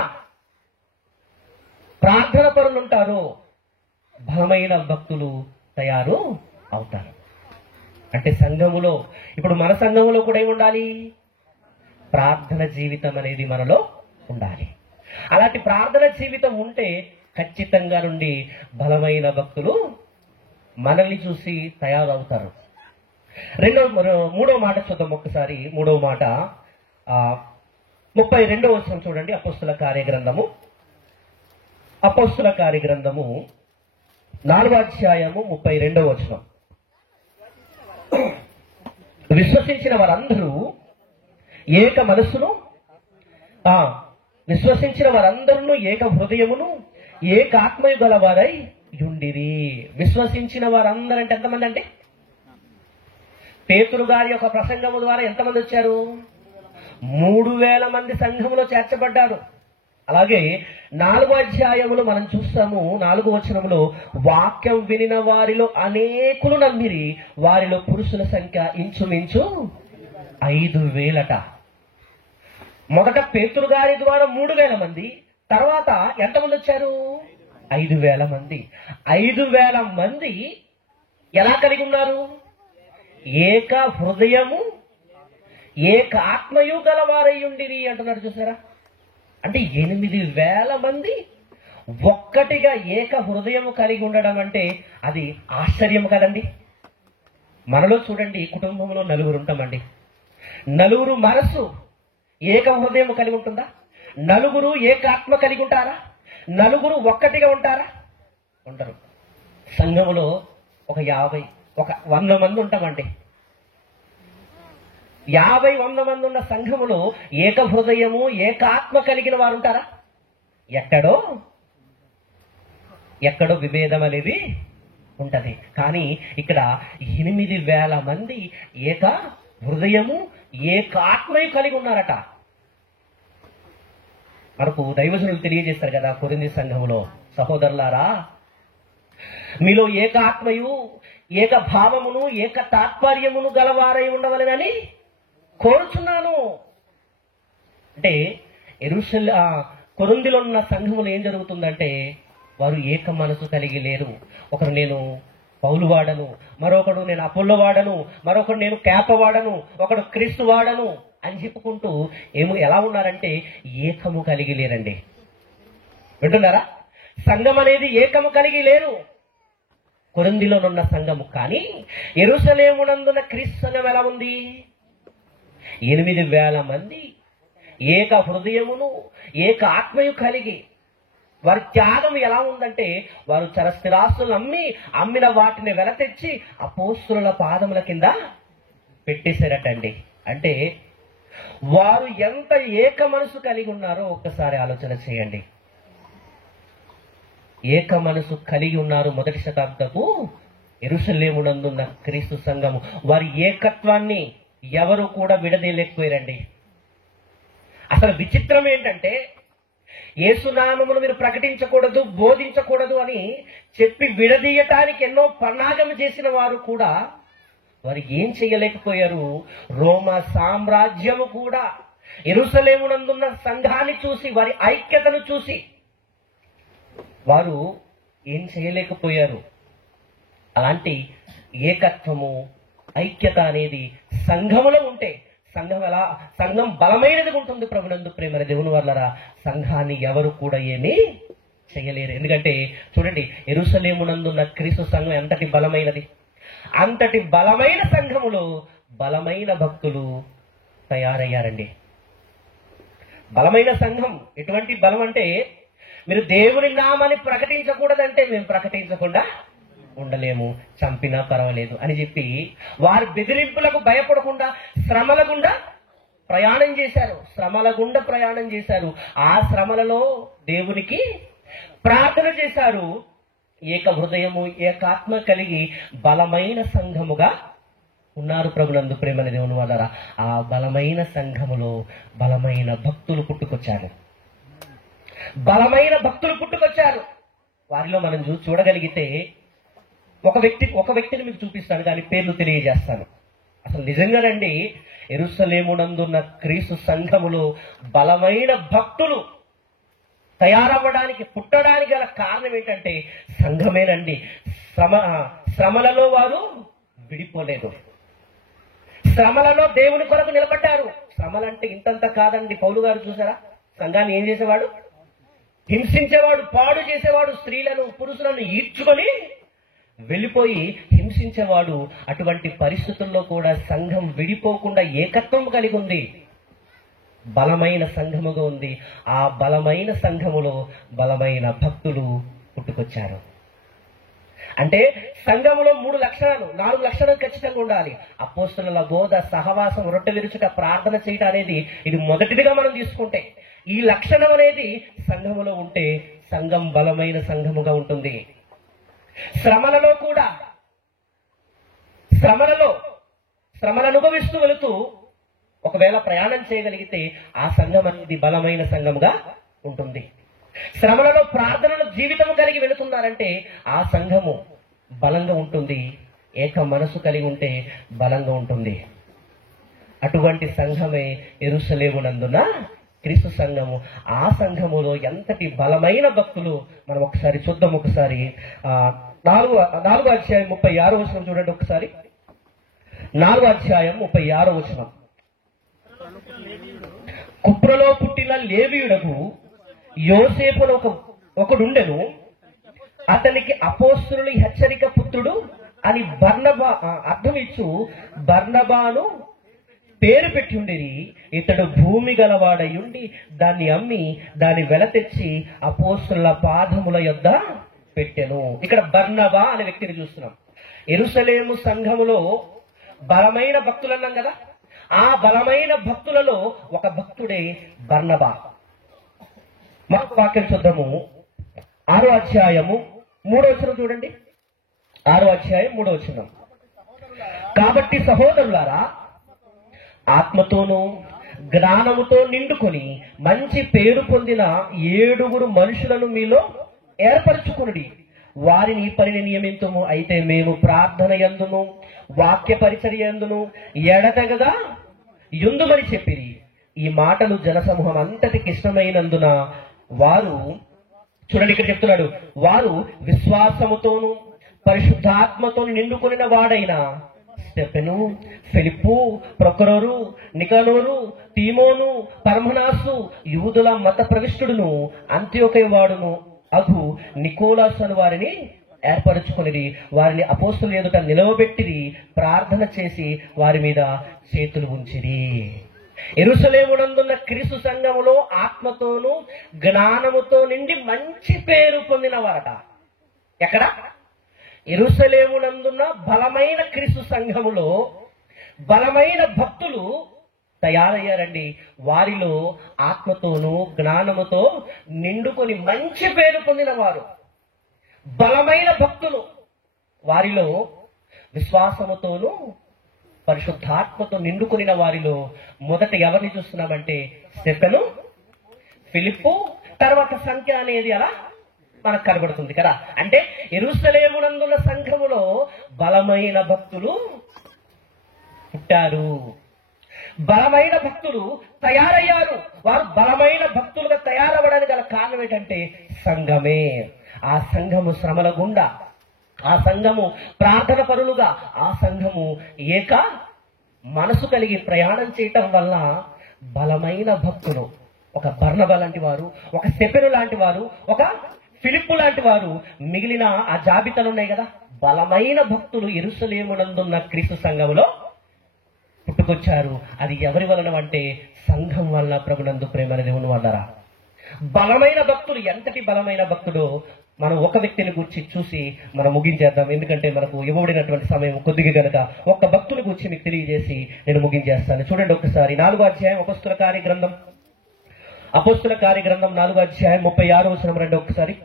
ప్రార్థన పరులు ఉంటారో బలమైన భక్తులు తయారు అవుతారు. అంటే సంఘములో, ఇప్పుడు మన సంఘములో కూడా ఏమి ఉండాలి? ప్రార్థన జీవితం అనేది మనలో ఉండాలి. అలాంటి ప్రార్థన జీవితం ఉంటే ఖచ్చితంగా నుండి బలమైన భక్తులు మనల్ని చూసి తయారవుతారు. మూడవ మాట చూద్దాం ఒక్కసారి. మూడవ మాట 32వ వచనం చూడండి. అపోస్తుల కార్యగ్రంథము 4:32 విశ్వసించిన వారందరూ ఏక మనస్సును విశ్వసించిన వారందరూ ఏక హృదయమును ఏక ఆత్మయు గలవారై యుండిరి. విశ్వసించిన వారందరూ అంటే ఎంతమంది అంటే, పేతురు గారి యొక్క ప్రసంగము ద్వారా ఎంతమంది వచ్చారు? 3,000 మంది సంఘములో చేర్చబడ్డారు. అలాగే 4వ అధ్యాయములో మనం చూస్తాము, 4వ వచనములో వాక్యం వినిన వారిలో అనేకులు నమ్మిరి, వారిలో పురుషుల సంఖ్య ఇంచుమించు 5,000. మొదట పేతురు గారి ద్వారా 3,000 మంది, తర్వాత ఎంతమంది వచ్చారు? 5,000 మంది. 5,000 మంది ఎలా కలిగి ఉన్నారు? ఏక హృదయము ఏక ఆత్మయు గలవారయ్యుండిరి అంటున్నాడు. చూసారా? అంటే 8,000 మంది ఒక్కటిగా ఏక హృదయము కలిగి ఉండడం అంటే అది ఆశ్చర్యం కదండి. మనలో చూడండి, కుటుంబంలో 4 ఉంటామండి. 4 మనసు ఏక హృదయం కలిగి ఉంటుందా? 4 ఏక ఆత్మ కలిగి ఉంటారా? 4 ఒక్కటిగా ఉంటారా? ఉంటారు. సంఘములో ఒక 50 100 మంది ఉంటామండి. 50-100 మంది ఉన్న సంఘములో ఏక హృదయము ఏక ఆత్మ కలిగిన వారు ఉంటారా? ఎక్కడో విభేదం అనేది ఉంటది. కానీ ఇక్కడ 8,000 మంది ఏక హృదయము ఏక ఆత్మయు కలిగి ఉన్నారట. మనకు దైవజనులు తెలియజేస్తారు కదా కొరింథీ సంఘములో, సహోదరులారా మీలో ఏక ఆత్మయు ఏక భావమును ఏక తాత్పర్యమును గలవారై ఉండవలెనని కోరుచున్నాను. అంటే కొరింథీలో ఉన్న సంఘములో ఏం జరుగుతుందంటే, వారు ఏక మనసు కలిగి లేరు. ఒకరు నేను పౌలు వాడను, మరొకడు నేను అపోల్లో వాడను, మరొకడు నేను కేప వాడను, ఒకడు క్రీస్తు వాడను అని చెప్పుకుంటూ ఎలా ఉన్నారంటే ఏకము కలిగి లేరండి. వింటున్నారా? సంఘం అనేది ఏకము కలిగి లేరు కొరింథీలోనున్న సంఘము. కానీ యెరూషలేమునందున క్రీస్తు సంఘం ఎలా ఉంది? 8,000 మంది ఏక హృదయమును ఏక ఆత్మయు కలిగి, వారి త్యాగం ఎలా ఉందంటే, వారు చరస్థిరాస్తులను అమ్మిన వాటిని వెల తెచ్చి అపోస్తుల పాదముల కింద పెట్టేశారటండి. అంటే వారు ఎంత ఏక మనసు కలిగి ఉన్నారో ఒక్కసారి ఆలోచన చేయండి. ఏక మనసు కలిగి ఉన్నారు మొదటి శతాబ్దపు యెరూషలేమునందున్న క్రీస్తు సంఘము. వారి ఏకత్వాన్ని ఎవరు కూడా విడదీయలేకపోయారండి. అసలు విచిత్రం ఏంటంటే, యేసునామమును మీరు ప్రకటించకూడదు, బోధించకూడదు అని చెప్పి విడదీయటానికి ఎన్నో పన్నాగం చేసిన వారు కూడా వారు ఏం చేయలేకపోయారు. రోమా సామ్రాజ్యము కూడా యెరూషలేమునందున్న సంఘాన్ని చూసి, వారి ఐక్యతను చూసి వారు ఏం చేయలేకపోయారు. అలాంటి ఏకత్వము ఐక్యత అనేది సంఘములో ఉంటే సంఘం బలమైనది ఉంటుంది. ప్రభునందు ప్రేమ దేవుని వల్లరా సంఘాన్ని ఎవరు కూడా ఏమీ చేయలేరు. ఎందుకంటే చూడండి, యెరూషలేమునందున్న క్రీస్తు సంఘం ఎంతటి బలమైనది. అంతటి బలమైన సంఘములో బలమైన భక్తులు తయారయ్యారండి. బలమైన సంఘం ఎటువంటి బలం అంటే, మీరు దేవుని నామాన్ని ప్రకటించకూడదంటే మేము ప్రకటించకుండా ఉండలేము, చంపినా పర్వాలేదు అని చెప్పి వారి బెదిరింపులకు భయపడకుండా శ్రమల గుండా ప్రయాణం చేశారు. ఆ శ్రమలలో దేవునికి ప్రార్థన చేశారు. ఏక హృదయము ఏకాత్మ కలిగి బలమైన సంఘముగా ఉన్నారు. ప్రభునందు ప్రేమని దేవుని వాళ్ళరా, ఆ బలమైన సంఘములో బలమైన భక్తులు పుట్టుకొచ్చారు. వారిలో మనం చూడగలిగితే ఒక వ్యక్తిని మీకు చూపిస్తాను, దాని పేర్లు తెలియజేస్తాను. అసలు నిజంగానండి, యెరూషలేమునందున్న క్రీస్తు సంఘములో బలమైన భక్తులు తయారవ్వడానికి పుట్టడానికి గల కారణం ఏంటంటే సంఘమేనండి. శ్రమలలో వారు విడిపోలేదు, శ్రమలలో దేవుని కొరకు నిలబడ్డారు. శ్రమలంటే ఇంతంత కాదండి. పౌలు గారు చూసారా, సంఘాన్ని ఏం చేసేవాడు? హింసించేవాడు, పాడు చేసేవాడు, స్త్రీలను పురుషులను ఈడ్చుకొని వెళ్ళిపోయి హింసించేవాడు. అటువంటి పరిస్థితుల్లో కూడా సంఘం విడిపోకుండా ఏకత్వం కలిగి ఉంది, బలమైన సంఘముగా ఉంది. ఆ బలమైన సంఘములో బలమైన భక్తులు పుట్టుకొచ్చారు. అంటే సంఘములో 3 లక్షణాలు 4 లక్షణాలు ఖచ్చితంగా ఉండాలి. అపోస్తలుల బోధ, సహవాసం, రొట్టె విరుచుట, ప్రార్థన చేయటం అనేది ఇది మొదటిదిగా మనం తీసుకుంటే, ఈ లక్షణం అనేది సంఘములో ఉంటే సంఘం బలమైన సంఘముగా ఉంటుంది. శ్రమలలో కూడా శ్రమలు అనుభవిస్తూ వెళుతూ ఒకవేళ ప్రయాణం చేయగలిగితే ఆ సంఘం అనేది బలమైన సంఘముగా ఉంటుంది. శ్రమలలో ప్రార్థనలు జీవితం కలిగి వెళుతున్నారంటే ఆ సంఘము బలంగా ఉంటుంది. ఏక మనసు కలిగి ఉంటే బలంగా ఉంటుంది. అటువంటి సంఘమే యెరూషలేమునందున క్రీస్తు సంఘము. ఆ సంఘములో ఎంతటి బలమైన భక్తులు మనం ఒకసారి చూద్దాం. ఒకసారి 4వ అధ్యాయం 36వ వచనం చూడండి. ఒకసారి 4వ అధ్యాయం 36వ వచనం. కుప్రలో పుట్టిన లేవీయుడకు యోసేపును ఒకడుండెను, అతనికి అపోస్తలుల హెచ్చరిక పుత్రుడు అని అర్థం ఇచ్చు బర్నబాను పేరు పెట్టి ఉండేది. ఇతడు భూమి గలవాడయుండి దాన్ని అమ్మి దాని వెల తెచ్చి అపోస్తలుల పాదముల యొద్ద పెట్టెను. ఇక్కడ బర్నబా అనే వ్యక్తిని చూస్తున్నాం. యెరూషలేము సంఘములో బలమైన భక్తులు అన్నాం కదా, ఆ బలమైన భక్తులలో ఒక భక్తుడే బర్నబా. మరొక వాక్యం చూద్దాము. 6వ అధ్యాయము 3వ వచనం చూడండి. 6వ అధ్యాయం 3వ వచనం. కాబట్టి సహోదరులారా, ఆత్మతోనూ జ్ఞానముతో నిండుకొని మంచి పేరు పొందిన 7 మనుషులను మీలో ఏర్పరచుకునుడి. వారిని ఈ పనిని నియమింతుము. అయితే మేము ప్రార్థన యందును వాక్య పరిచర్య యందును ఎడతెగగా యుందుమని చెప్పిరి. ఈ మాటలు జనసమూహం అంతటికి ఇష్టమైనందున వారు, చూడండి ఇక్కడ చెప్తున్నాడు, వారు విశ్వాసముతోను పరిశుద్ధాత్మతో నిండుకొనిన వాడైన స్టెఫెను, ఫిలిప్పు, ప్రొకరోరు, నికనోరు, తీమోను, పర్మనాసు, యూదుల మత ప్రవిష్టుడును అంత్యోకయ వాడును అగు నికోలాసు అని వారిని ఏర్పరచుకుని వారిని అపోస్తలుల ఎదుట నిలవబెట్టిరి. ప్రార్థన చేసి వారి మీద చేతులు ఉంచిరి. యెరూషలేమునందున్న క్రీస్తు సంఘములో ఆత్మతోనూ జ్ఞానముతో నిండి మంచి పేరు పొందిన వారట. ఎక్కడ? యెరూషలేమునందున్న బలమైన క్రీస్తు సంఘములో బలమైన భక్తులు తయారయ్యారండి. వారిలో ఆత్మతోనూ జ్ఞానముతో నిండుకొని మంచి పేరు పొందిన వారు బలమైన భక్తులు. వారిలో విశ్వాసముతోనూ పరిశుద్ధాత్మతో నిండుకొనిన వారిలో మొదట ఎవరిని చూస్తున్నామంటే స్టెఫెను, ఫిలిప్పు, తర్వాత సంఖ్య అనేది అలా మనకు కనబడుతుంది కదా. అంటే యెరూషలేమునందున్న సంఘములో బలమైన భక్తులు పుట్టారు, బలమైన భక్తులు తయారయ్యారు. వారు బలమైన భక్తులుగా తయారవ్వడానికి గల కారణం ఏంటంటే సంఘమే. ఆ సంఘము శ్రమల గుండా, ఆ సంఘము ప్రార్థన పరులుగా, ఆ సంఘము ఏక మనసు కలిగి ప్రయాణం చేయటం వల్ల బలమైన భక్తులు, ఒక బర్నబా లాంటి వారు, ఒక స్టెఫెను లాంటి వారు, ఒక ఫిలిప్పు లాంటి వారు మిగిలిన ఆ జాబితాలు ఉన్నాయి కదా, బలమైన భక్తులు యెరూషలేమునందున్న క్రీస్తు సంఘములో పుట్టుకొచ్చారు. అది ఎవరి వలన అంటే సంఘం వలన. ప్రభునందు ప్రేమ దేవుని వల్లరా బలమైన భక్తులు. ఎంతటి బలమైన భక్తుడు మనం ఒక వ్యక్తిని గురించి చూసి మనం ముగించేద్దాం. ఎందుకంటే మనకు ఇవ్వబడినటువంటి సమయం కొద్దిగా కనుక ఒక్క భక్తుని గురించి మీకు తెలియజేసి నేను ముగించేస్తాను. చూడండి ఒకసారి 4వ అధ్యాయం అపోస్తల కార్యగ్రంథం 4వ అధ్యాయం 36వ వచనం రండి ఒకసారి.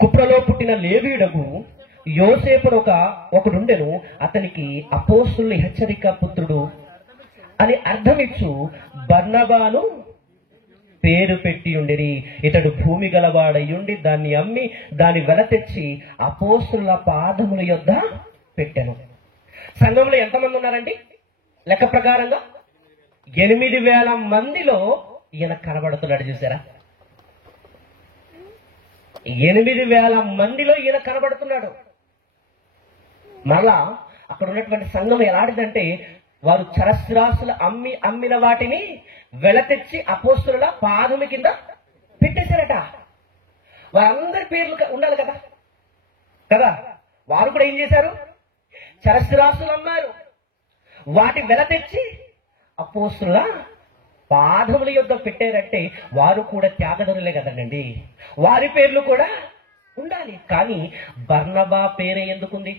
కుప్రలో పుట్టిన లేవీయుడకు యోసేపును ఒకడుండెను, అతనికి అపోస్తలుల హెచ్చరిక పుత్రుడు అని అర్థమిచ్చు బర్నబాను పేరు పెట్టి ఉండేది. ఇతడు భూమి గలవాడయుండి దాన్ని అమ్మి దాని వెల తెచ్చి అపోస్తలుల పాదముల యొద్ద పెట్టెను. సంఘంలో ఎంతమంది ఉన్నారండి? లెక్క ప్రకారంగా 8,000 మందిలో ఈయన కనబడుతున్నాడు. చూసారా? 8,000 మందిలో ఈయన కనబడుతున్నాడు. మరలా అక్కడ ఉన్నటువంటి సంఘం ఎలాంటిదంటే వారు చరస్థిరాస్తులు అమ్మిన వాటిని వెల తెచ్చి అపోస్తలుల పాదము కింద పెట్టేశారట. వారందరి పేర్లు ఉండాలి కదా కదా వారు కూడా ఏం చేశారు? చరస్థిరాస్తులు అమ్మారు, వాటి వెల తెచ్చి అపోస్తలుల పాదముల యొద్ద పెట్టారంటే వారు కూడా త్యాగధనులే కదండి. వారి పేర్లు కూడా ఉండాలి. కానీ బర్నబా పేరే ఎందుకుంది?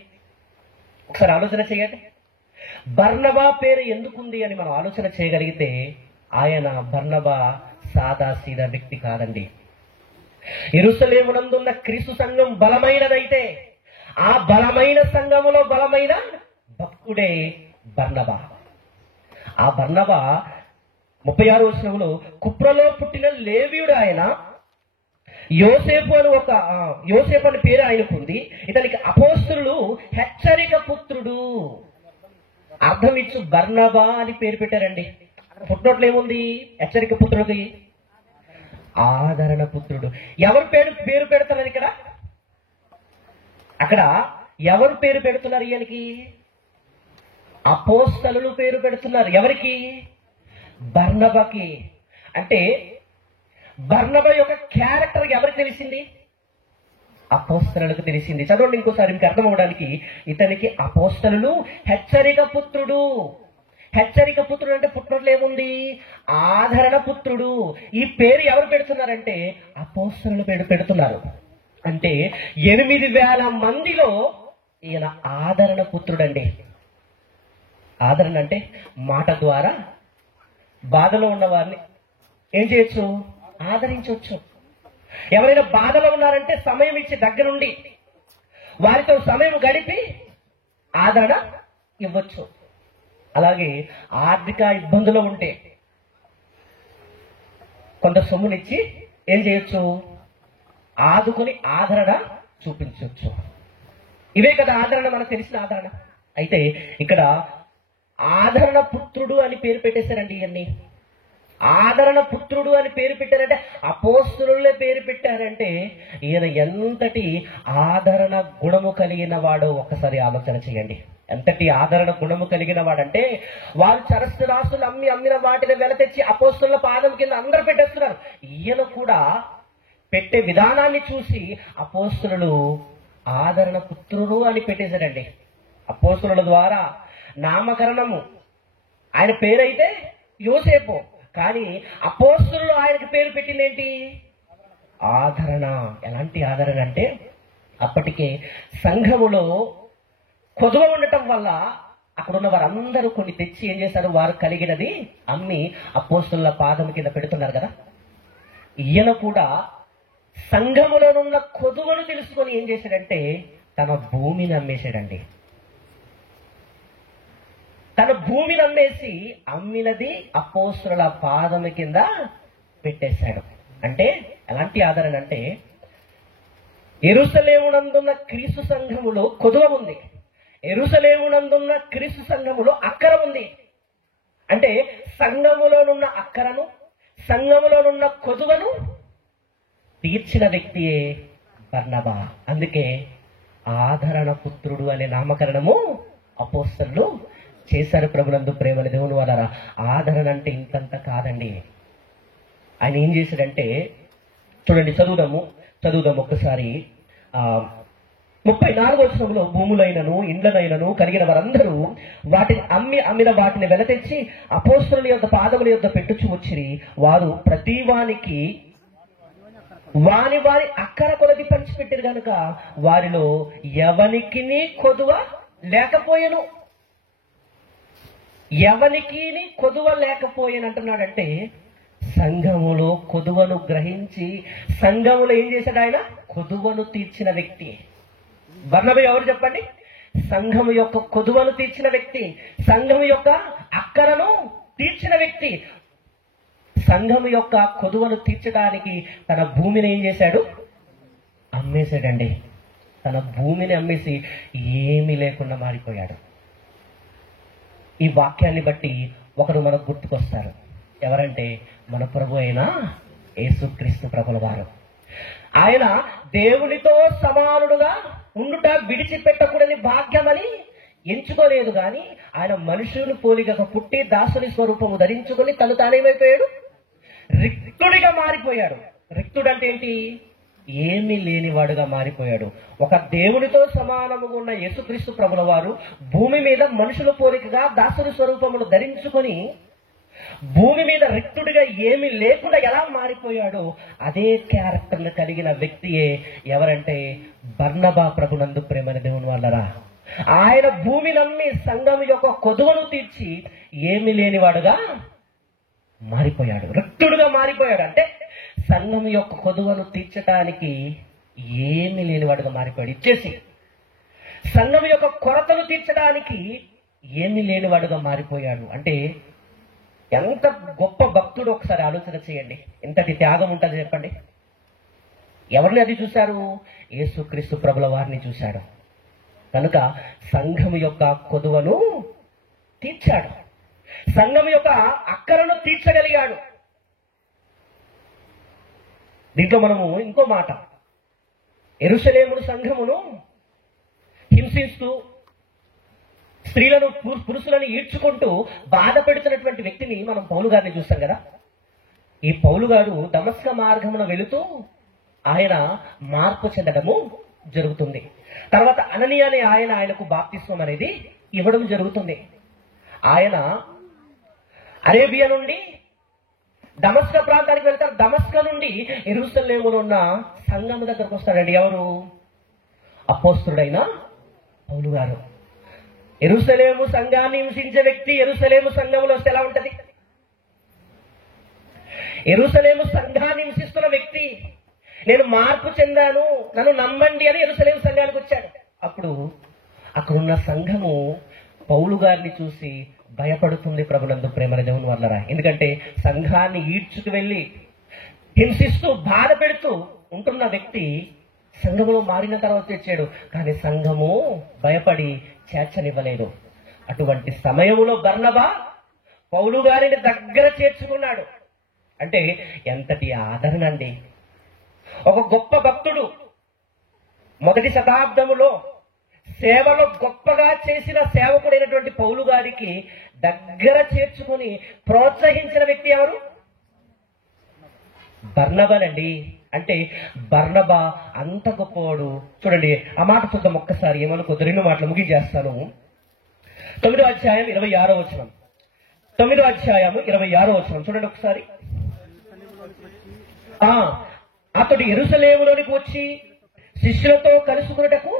ఒకసారి ఆలోచన చేయండి. బర్నబా పేరు ఎందుకుంది అని మనం ఆలోచన చేయగలిగితే బర్నబా సాదా సీదా వ్యక్తి కాదండి. యెరూషలేమునందున్న క్రీస్తు సంఘం బలమైనదైతే ఆ బలమైన సంఘములో బలమైన భక్తుడే బర్నబా. ఆ బర్నబా 36వ వచనంలో కుప్రలో పుట్టిన లేవీయుడు ఆయన. యోసేపు అని పేరు ఆయనకుంది. ఇతనికి అపోస్తలులు హెచ్చరిక పుత్రుడు. అర్థం ఇచ్చు బర్నబా అని పేరు పెట్టారండి. పుట్టినట్లు ఏముంది? హెచ్చరిక పుత్రుడికి ఆదరణ పుత్రుడు. ఎవరు పేరు పెడుతున్నారు ఇక్కడ? అక్కడ ఎవరు పేరు పెడుతున్నారు? ఈయనకి అపోస్తలులు పేరు పెడుతున్నారు. ఎవరికి? బర్నబాకి. అంటే బర్నబా యొక్క క్యారెక్టర్ ఎవరికి తెలిసింది? అపోస్తలులకు తెలిసింది. చదవండి ఇంకోసారి మీకు అర్థం అవడానికి. ఇతనికి అపోస్తలులు హెచ్చరిక పుత్రుడు. హెచ్చరిక పుత్రుడు అంటే పుట్టినట్లు ఏముంది? ఆదరణ పుత్రుడు. ఈ పేరు ఎవరు పెడుతున్నారంటే అపోస్తలులు పేరు పెడుతున్నారు. అంటే 8,000 మందిలో ఈయన ఆదరణ పుత్రుడండి. ఆదరణ అంటే మాట ద్వారా బాధలో ఉన్న వారిని ఏం చేయొచ్చు? ఆదరించవచ్చు. ఎవరైనా బాధలో ఉన్నారంటే సమయం ఇచ్చి దగ్గరుండి వారితో సమయం గడిపి ఆదరణ ఇవ్వచ్చు. అలాగే ఆర్థిక ఇబ్బందులు ఉంటే కొంత సొమ్మునిచ్చి ఏం చేయొచ్చు? ఆదుకుని ఆదరణ చూపించవచ్చు. ఇవే కదా ఆదరణ, మనకు తెలిసిన ఆదరణ. అయితే ఇక్కడ ఆదరణ పుత్రుడు అని పేరు పెట్టేశారండి. ఇవన్నీ ఆదరణ పుత్రుడు అని పేరు పెట్టారంటే అపోస్తలులే పేరు పెట్టారంటే ఈయన ఎంతటి ఆదరణ గుణము కలిగిన వాడో ఒక్కసారి ఆలోచన చేయండి. ఎంతటి ఆదరణ గుణము కలిగిన వాడంటే వారు చరస్థరాసులు అమ్మిన వాటిని వెల తెచ్చి అపోస్తలుల పాదం కింద అందరూ పెట్టేస్తున్నారు. ఈయన కూడా పెట్టే విధానాన్ని చూసి అపోస్తలులు ఆదరణ పుత్రుడు అని పెట్టేశారండి. అపోస్తలుల ద్వారా నామకరణము. ఆయన పేరైతే యోసేపు, కానీ అపోస్తలులు ఆయనకి పేరు పెట్టింది ఏంటి? ఆదరణ. ఎలాంటి ఆదరణ అంటే అప్పటికే సంఘములో కొదువ ఉండటం వల్ల అక్కడున్న వారందరూ కొన్ని తెచ్చి ఏం చేశారు? వారు కలిగినది అమ్మి అపోస్తలుల పాదం కింద పెడుతున్నారు కదా. ఈయన కూడా సంఘములోనున్న కొదువను తెలుసుకొని ఏం చేశాడంటే తన భూమిని అమ్మేశాడండి. తన భూమిని అమ్మినది అపోస్తలుల పాదము కింద పెట్టేశాడు. అంటే ఎలాంటి ఆదరణ అంటే యెరూషలేమునందున్న క్రీస్తు సంఘములో కొదువ ఉంది. యెరూషలేమునందున్న క్రీస్తు సంఘములో అక్కర ఉంది. అంటే సంఘములోనున్న అక్కరను, సంఘములోనున్న కొదువను తీర్చిన వ్యక్తియే బర్నబా. అందుకే ఆదరణ పుత్రుడు అనే నామకరణము అపోస్తలులు చేశారు. ప్రభునందు ప్రేమల దేవుని వలన ఆదరణ అంటే ఇంతంత కాదండి. ఆయన ఏం చేశాడంటే చూడండి, చదువుదాము ఒక్కసారి. 34వ వచనంలో భూములైనను ఇండ్లనైనను కలిగిన వారందరూ వాటిని అమ్మిన వాటిని వెల తెచ్చి అపోస్తలుల యొక్క పాదముల యొద్ద పెట్టుచు వచ్చిరి. వారు ప్రతి వానికి వారి అక్కర కొలది పంచిపెట్టారు కనుక వారిలో ఎవనికి కొదువ లేకపోయెను. ఎవనికి కొదువ లేకపోయాను అంటున్నాడంటే సంఘములో కొదువను గ్రహించి సంఘములో ఏం చేశాడు? ఆయన కొదువను తీర్చిన వ్యక్తి. బర్నబా ఎవరు చెప్పండి? సంఘము యొక్క కొదువను తీర్చిన వ్యక్తి, సంఘము యొక్క అక్కరను తీర్చిన వ్యక్తి. సంఘము యొక్క కొదువను తీర్చడానికి తన భూమిని ఏం చేశాడు? అమ్మేశాడండి. తన భూమిని అమ్మేసి ఏమీ లేకుండా మారిపోయాడు. ఈ వాక్యాన్ని బట్టి ఒకరు మనకు గుర్తుకొస్తారు. ఎవరంటే మన ప్రభు అయిన యేసుక్రీస్తు ప్రభుల వారు. ఆయన దేవునితో సమానుడుగా ఉండుట విడిచిపెట్టకూడని భాగ్యమని ఎంచుకోలేదు. కానీ ఆయన మనుషుని పోలికగా పుట్టి దాసుని స్వరూపము ధరించుకొని తను తానేమైపోయాడు? రిక్తుడిగా మారిపోయాడు. రిక్తుడు అంటే ఏంటి? ఏమీ లేనివాడుగా మారిపోయాడు. ఒక దేవునితో సమానముగా ఉన్న యేసుక్రీస్తు ప్రభుల వారు భూమి మీద మనుషుల పోలికగా దాసుని స్వరూపమును ధరించుకొని భూమి మీద రిక్తుడిగా ఏమీ లేకుండా ఎలా మారిపోయాడో అదే క్యారెక్టర్ను కలిగిన వ్యక్తియే ఎవరంటే బర్నబా. ప్రభునందు ప్రేమైన దేవుని వాళ్ళరా, ఆయన భూమి నమ్మి సంఘం యొక్క కొదువను తీర్చి ఏమీ లేనివాడుగా మారిపోయాడు, రిక్తుడుగా మారిపోయాడు. అంటే సంఘం యొక్క కొదువను తీర్చడానికి ఏమీ లేనివాడుగా మారిపోయాడు. ఇచ్చేసి సంఘం యొక్క కొరతను తీర్చడానికి ఏమీ లేనివాడుగా మారిపోయాడు. అంటే ఎంత గొప్ప భక్తుడు ఒకసారి ఆలోచన చేయండి. ఎంతటి త్యాగం ఉంటుంది చెప్పండి. ఎవరిని అది చూశారు? యేసుక్రీస్తు ప్రభుల వారిని చూశాడు. కనుక సంఘం యొక్క కొదువను తీర్చాడు, సంఘం యొక్క అక్కరను తీర్చగలిగాడు. దీంట్లో మనము ఇంకో మాట, యెరూషలేమును సంఘమును హింసిస్తూ స్త్రీలను పురుషులను ఈడ్చుకుంటూ బాధ పెడుతున్నటువంటి వ్యక్తిని మనం పౌలు గారిని చూస్తాం కదా. ఈ పౌలు గారు దమస్క మార్గమున వెళుతూ ఆయన మార్పు చెందడము జరుగుతుంది. తర్వాత అననీయ అనే ఆయనకు బాప్తిస్మం అనేది ఇవ్వడం జరుగుతుంది. ఆయన అరేబియా నుండి దమస్క ప్రాంతానికి వెళ్తారు. దమస్క నుండి యెరూషలేములో ఉన్న సంఘం దగ్గరకు వస్తాడండి. ఎవరు? అపోస్తలుడైన పౌలు గారు. యెరూషలేము సంఘాన్ని హింసించే వ్యక్తి యెరూషలేము సంఘంలో వస్తే ఎలా ఉంటది? యెరూషలేము సంఘాన్ని హింసిస్తున్న వ్యక్తి నేను మార్పు చెందాను, నన్ను నమ్మండి అని యెరూషలేము సంఘానికి వచ్చాడు. అప్పుడు అక్కడున్న సంఘము పౌలు గారిని చూసి భయపడుతుంది. ప్రభునందు ప్రేమల దేవుని వల్లరా, ఎందుకంటే సంఘాన్ని ఈడ్చుకు వెళ్ళి హింసిస్తూ బాధ పెడుతూ ఉంటున్న వ్యక్తి సంఘములో మారిన తర్వాత తెచ్చాడు. కానీ సంఘము భయపడి చేర్చనివ్వలేదు. అటువంటి సమయంలో బర్నబా పౌలు గారిని దగ్గర చేర్చుకున్నాడు. అంటే ఎంతటి ఆదరణ అండి! ఒక గొప్ప భక్తుడు మొదటి శతాబ్దములో సేవలో గొప్పగా చేసిన సేవకుడైనటువంటి పౌలు గారికి దగ్గర చేర్చుకుని ప్రోత్సహించిన వ్యక్తి ఎవరు? బర్నబానండి. అంటే బర్నబా అంత గొప్పవాడు. చూడండి, ఆ మాట చూద్దాం ఒక్కసారి. ఏమనుకోద్దు, 2 మాటలు ముగించేస్తాను. 9వ అధ్యాయం 26వ వచనం. 9వ అధ్యాయం 26వ వచనం చూడండి ఒకసారి. అతడు యెరూషలేములోనికి వచ్చి శిష్యులతో కలుసుకున్నటకు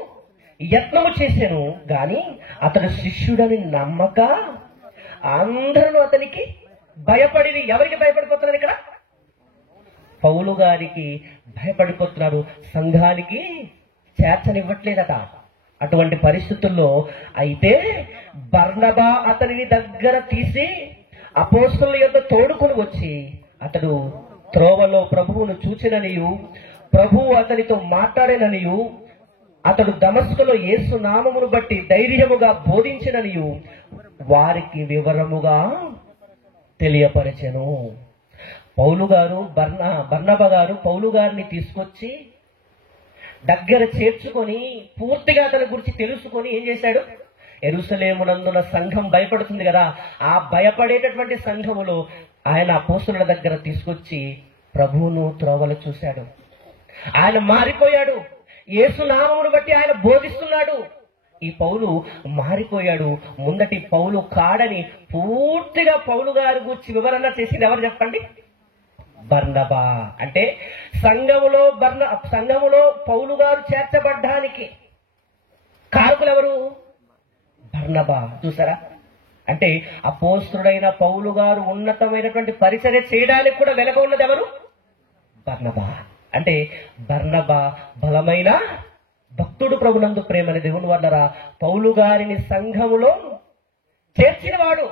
యత్నము చేశాను గాని అతడు శిష్యుడని నమ్మక అందరూ అతనికి భయపడి. ఎవరికి భయపడిపోతున్నారు ఇక్కడ? పౌలు గారికి భయపడిపోతున్నారు. సంఘానికి చేర్చనివ్వట్లేదట. అటువంటి పరిస్థితుల్లో అయితే బర్నబా అతనిని దగ్గర తీసి అపోస్తలుల యొద్ద తోడుకొని వచ్చి అతడు త్రోవలో ప్రభువును చూచిననియు ప్రభువు అతనితో మాట్లాడిననియు అతడు దమస్కులో యేసు నామమును బట్టి ధైర్యముగా బోధించిననియు వారికి వివరముగా తెలియపరచెను. పౌలు గారు బర్నబా గారు పౌలు గారిని తీసుకొచ్చి దగ్గర చేర్చుకొని పూర్తిగా అతని గురించి తెలుసుకొని ఏం చేశాడు? యెరూషలేమునందున సంఘం భయపడుతుంది కదా, ఆ భయపడేటటువంటి సంఘములో ఆయన అపోస్తలుల దగ్గర తీసుకొచ్చి ప్రభువును త్రోవలు చూశాడు. ఆయన మారిపోయాడు. యేసు నామమును బట్టి ఆయన బోధిస్తున్నాడు. ఈ పౌలు మారిపోయాడు. ముందటి పౌలు కాడని పూర్తిగా పౌలు గారి గురించి వివరణ చేసింది ఎవరు చెప్పండి? బర్నబా. అంటే సంఘములో పౌలు గారు చేర్చబడ్డానికి కారకులు ఎవరు? బర్నబా. చూసారా? అంటే అపోస్తలుడైన పౌలు గారు ఉన్నతమైనటువంటి పరిచర్య చేయడానికి కూడా వెనక ఉన్నది ఎవరు? బర్నబా. అంటే బర్నబా బలమైన భక్తుడు. ప్రభునందు ప్రేమని దేవుని వల్లరా, పౌలు గారిని సంఘములో చేర్చినవాడు.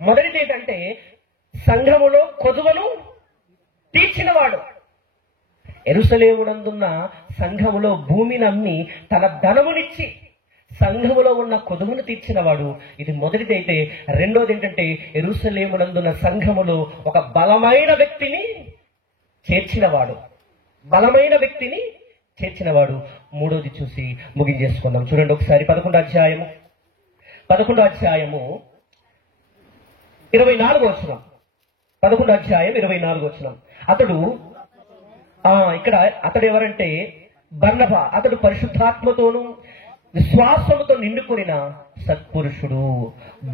మొదటిది ఏంటంటే సంఘములో కొదువను తీర్చినవాడు. యెరూషలేమునందున్న సంఘములో భూమిని అమ్మి తన ధనమునిచ్చి సంఘములో ఉన్న కొదువును తీర్చినవాడు. ఇది మొదటిదైతే. రెండోది ఏంటంటే యెరూషలేమునందున్న సంఘములో ఒక బలమైన వ్యక్తిని చేర్చినవాడు. బలమైన వ్యక్తిని చేర్చినవాడు. మూడోది చూసి ముగించేసుకుందాం. చూడండి ఒకసారి 11వ అధ్యాయము 24వ వచనం. 11వ అధ్యాయం 24వ వచనం. అతడు ఎవరంటే బర్నబా. అతడు పరిశుద్ధాత్మతోనూ విశ్వాసముతో నిండుకొనిన సత్పురుషుడు.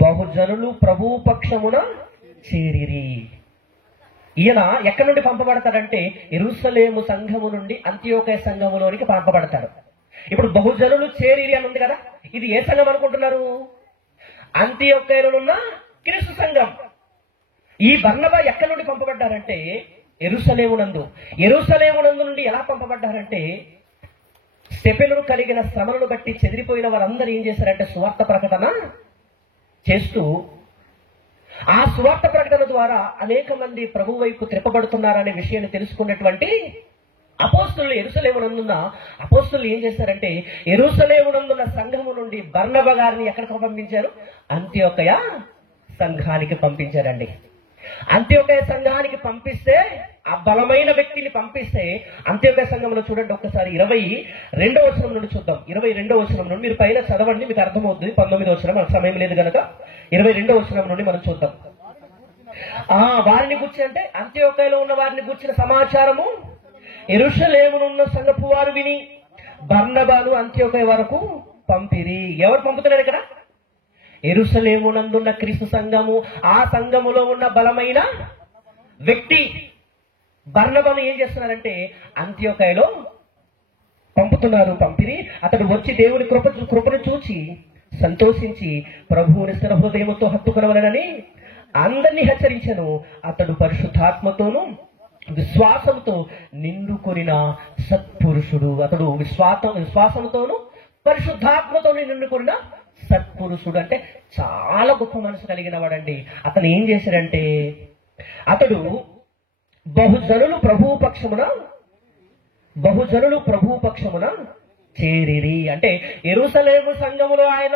బహుజనులు ప్రభువు పక్షమున చేరిరి. ఈయన ఎక్కడి నుండి పంపబడతాడంటే యెరూషలేము సంఘము నుండి అంతియోకయ సంఘములోనికి పంపబడతాడు. ఇప్పుడు బహుజనులు చేరిరి అని ఉంది కదా, ఇది ఏ సంఘం అనుకుంటున్నారు? అంతియోకయలో ఉన్న క్రీస్తు సంఘం. ఈ బర్నబా ఎక్కడి నుండి పంపబడ్డారంటే యెరూషలేమునందు. యెరూషలేమునందు నుండి ఎలా పంపబడ్డారంటే స్టెఫెనును కలిగిన శ్రమలను బట్టి చెదిరిపోయిన వారందరూ ఏం చేశారంటే సువార్త ప్రకటన చేస్తూ ఆ సువార్త ప్రకటన ద్వారా అనేక మంది ప్రభు వైపు త్రిప్పబడుతున్నారనే విషయాన్ని తెలుసుకున్నటువంటి అపోస్తలులు యెరూషలేమునందున్న అపోస్తలులు ఏం చేశారంటే యెరూషలేమునందున్న సంఘము నుండి బర్నబా గారిని ఎక్కడికి పంపించారు? అంతియోకయ సంఘానికి పంపించారండి. అంత్యోకయ సంఘానికి పంపిస్తే, ఆ బలమైన వ్యక్తిని పంపిస్తే, అంత్యోకయ సంఘంలో చూడండి ఒక్కసారి 22వ వచనం నుండి చూద్దాం. 22వ వచనం నుండి మీరు పైన చదవండి, మీకు అర్థమవుతుంది. 19వ వచనం, మనకు సమయం లేదు కనుక 22వ వచనం నుండి మనం చూద్దాం. వారిని గురించి అంటే అంత్యోకయలో ఉన్న వారిని గురించిన సమాచారము యెరూషలేమునున్న సంఘపు వారు విని బర్నబాను అంత్యోకయ వరకు పంపిరి. ఎవరు పంపుతున్నారు ఇక్కడ? యెరూషలేమునందున్న క్రీస్తు సంఘము. ఆ సంఘములో ఉన్న బలమైన వ్యక్తి బర్నబాను ఏం చేస్తున్నారంటే అంత్యోకయలో పంపుతున్నారు. పంపిరి. అతడు వచ్చి దేవుని కృపను చూచి సంతోషించి ప్రభువుని స్థిర హృదయముతో హత్తుకొనవలెనని అందరినీ హెచ్చరించెను. అతడు పరిశుద్ధాత్మతోనూ విశ్వాసంతో నిండుకొనిన సత్పురుషుడు. అతడు విశ్వాసంతోనూ పరిశుద్ధాత్మతో నిండుకొనిన సత్పురుషుడు. అంటే చాలా గొప్ప మనసు కలిగిన వాడండి. అతను ఏం చేశాడంటే అతడు బహుజనులు ప్రభువు పక్షమున చేరిరి. అంటే యెరూషలేము సంఘములో ఆయన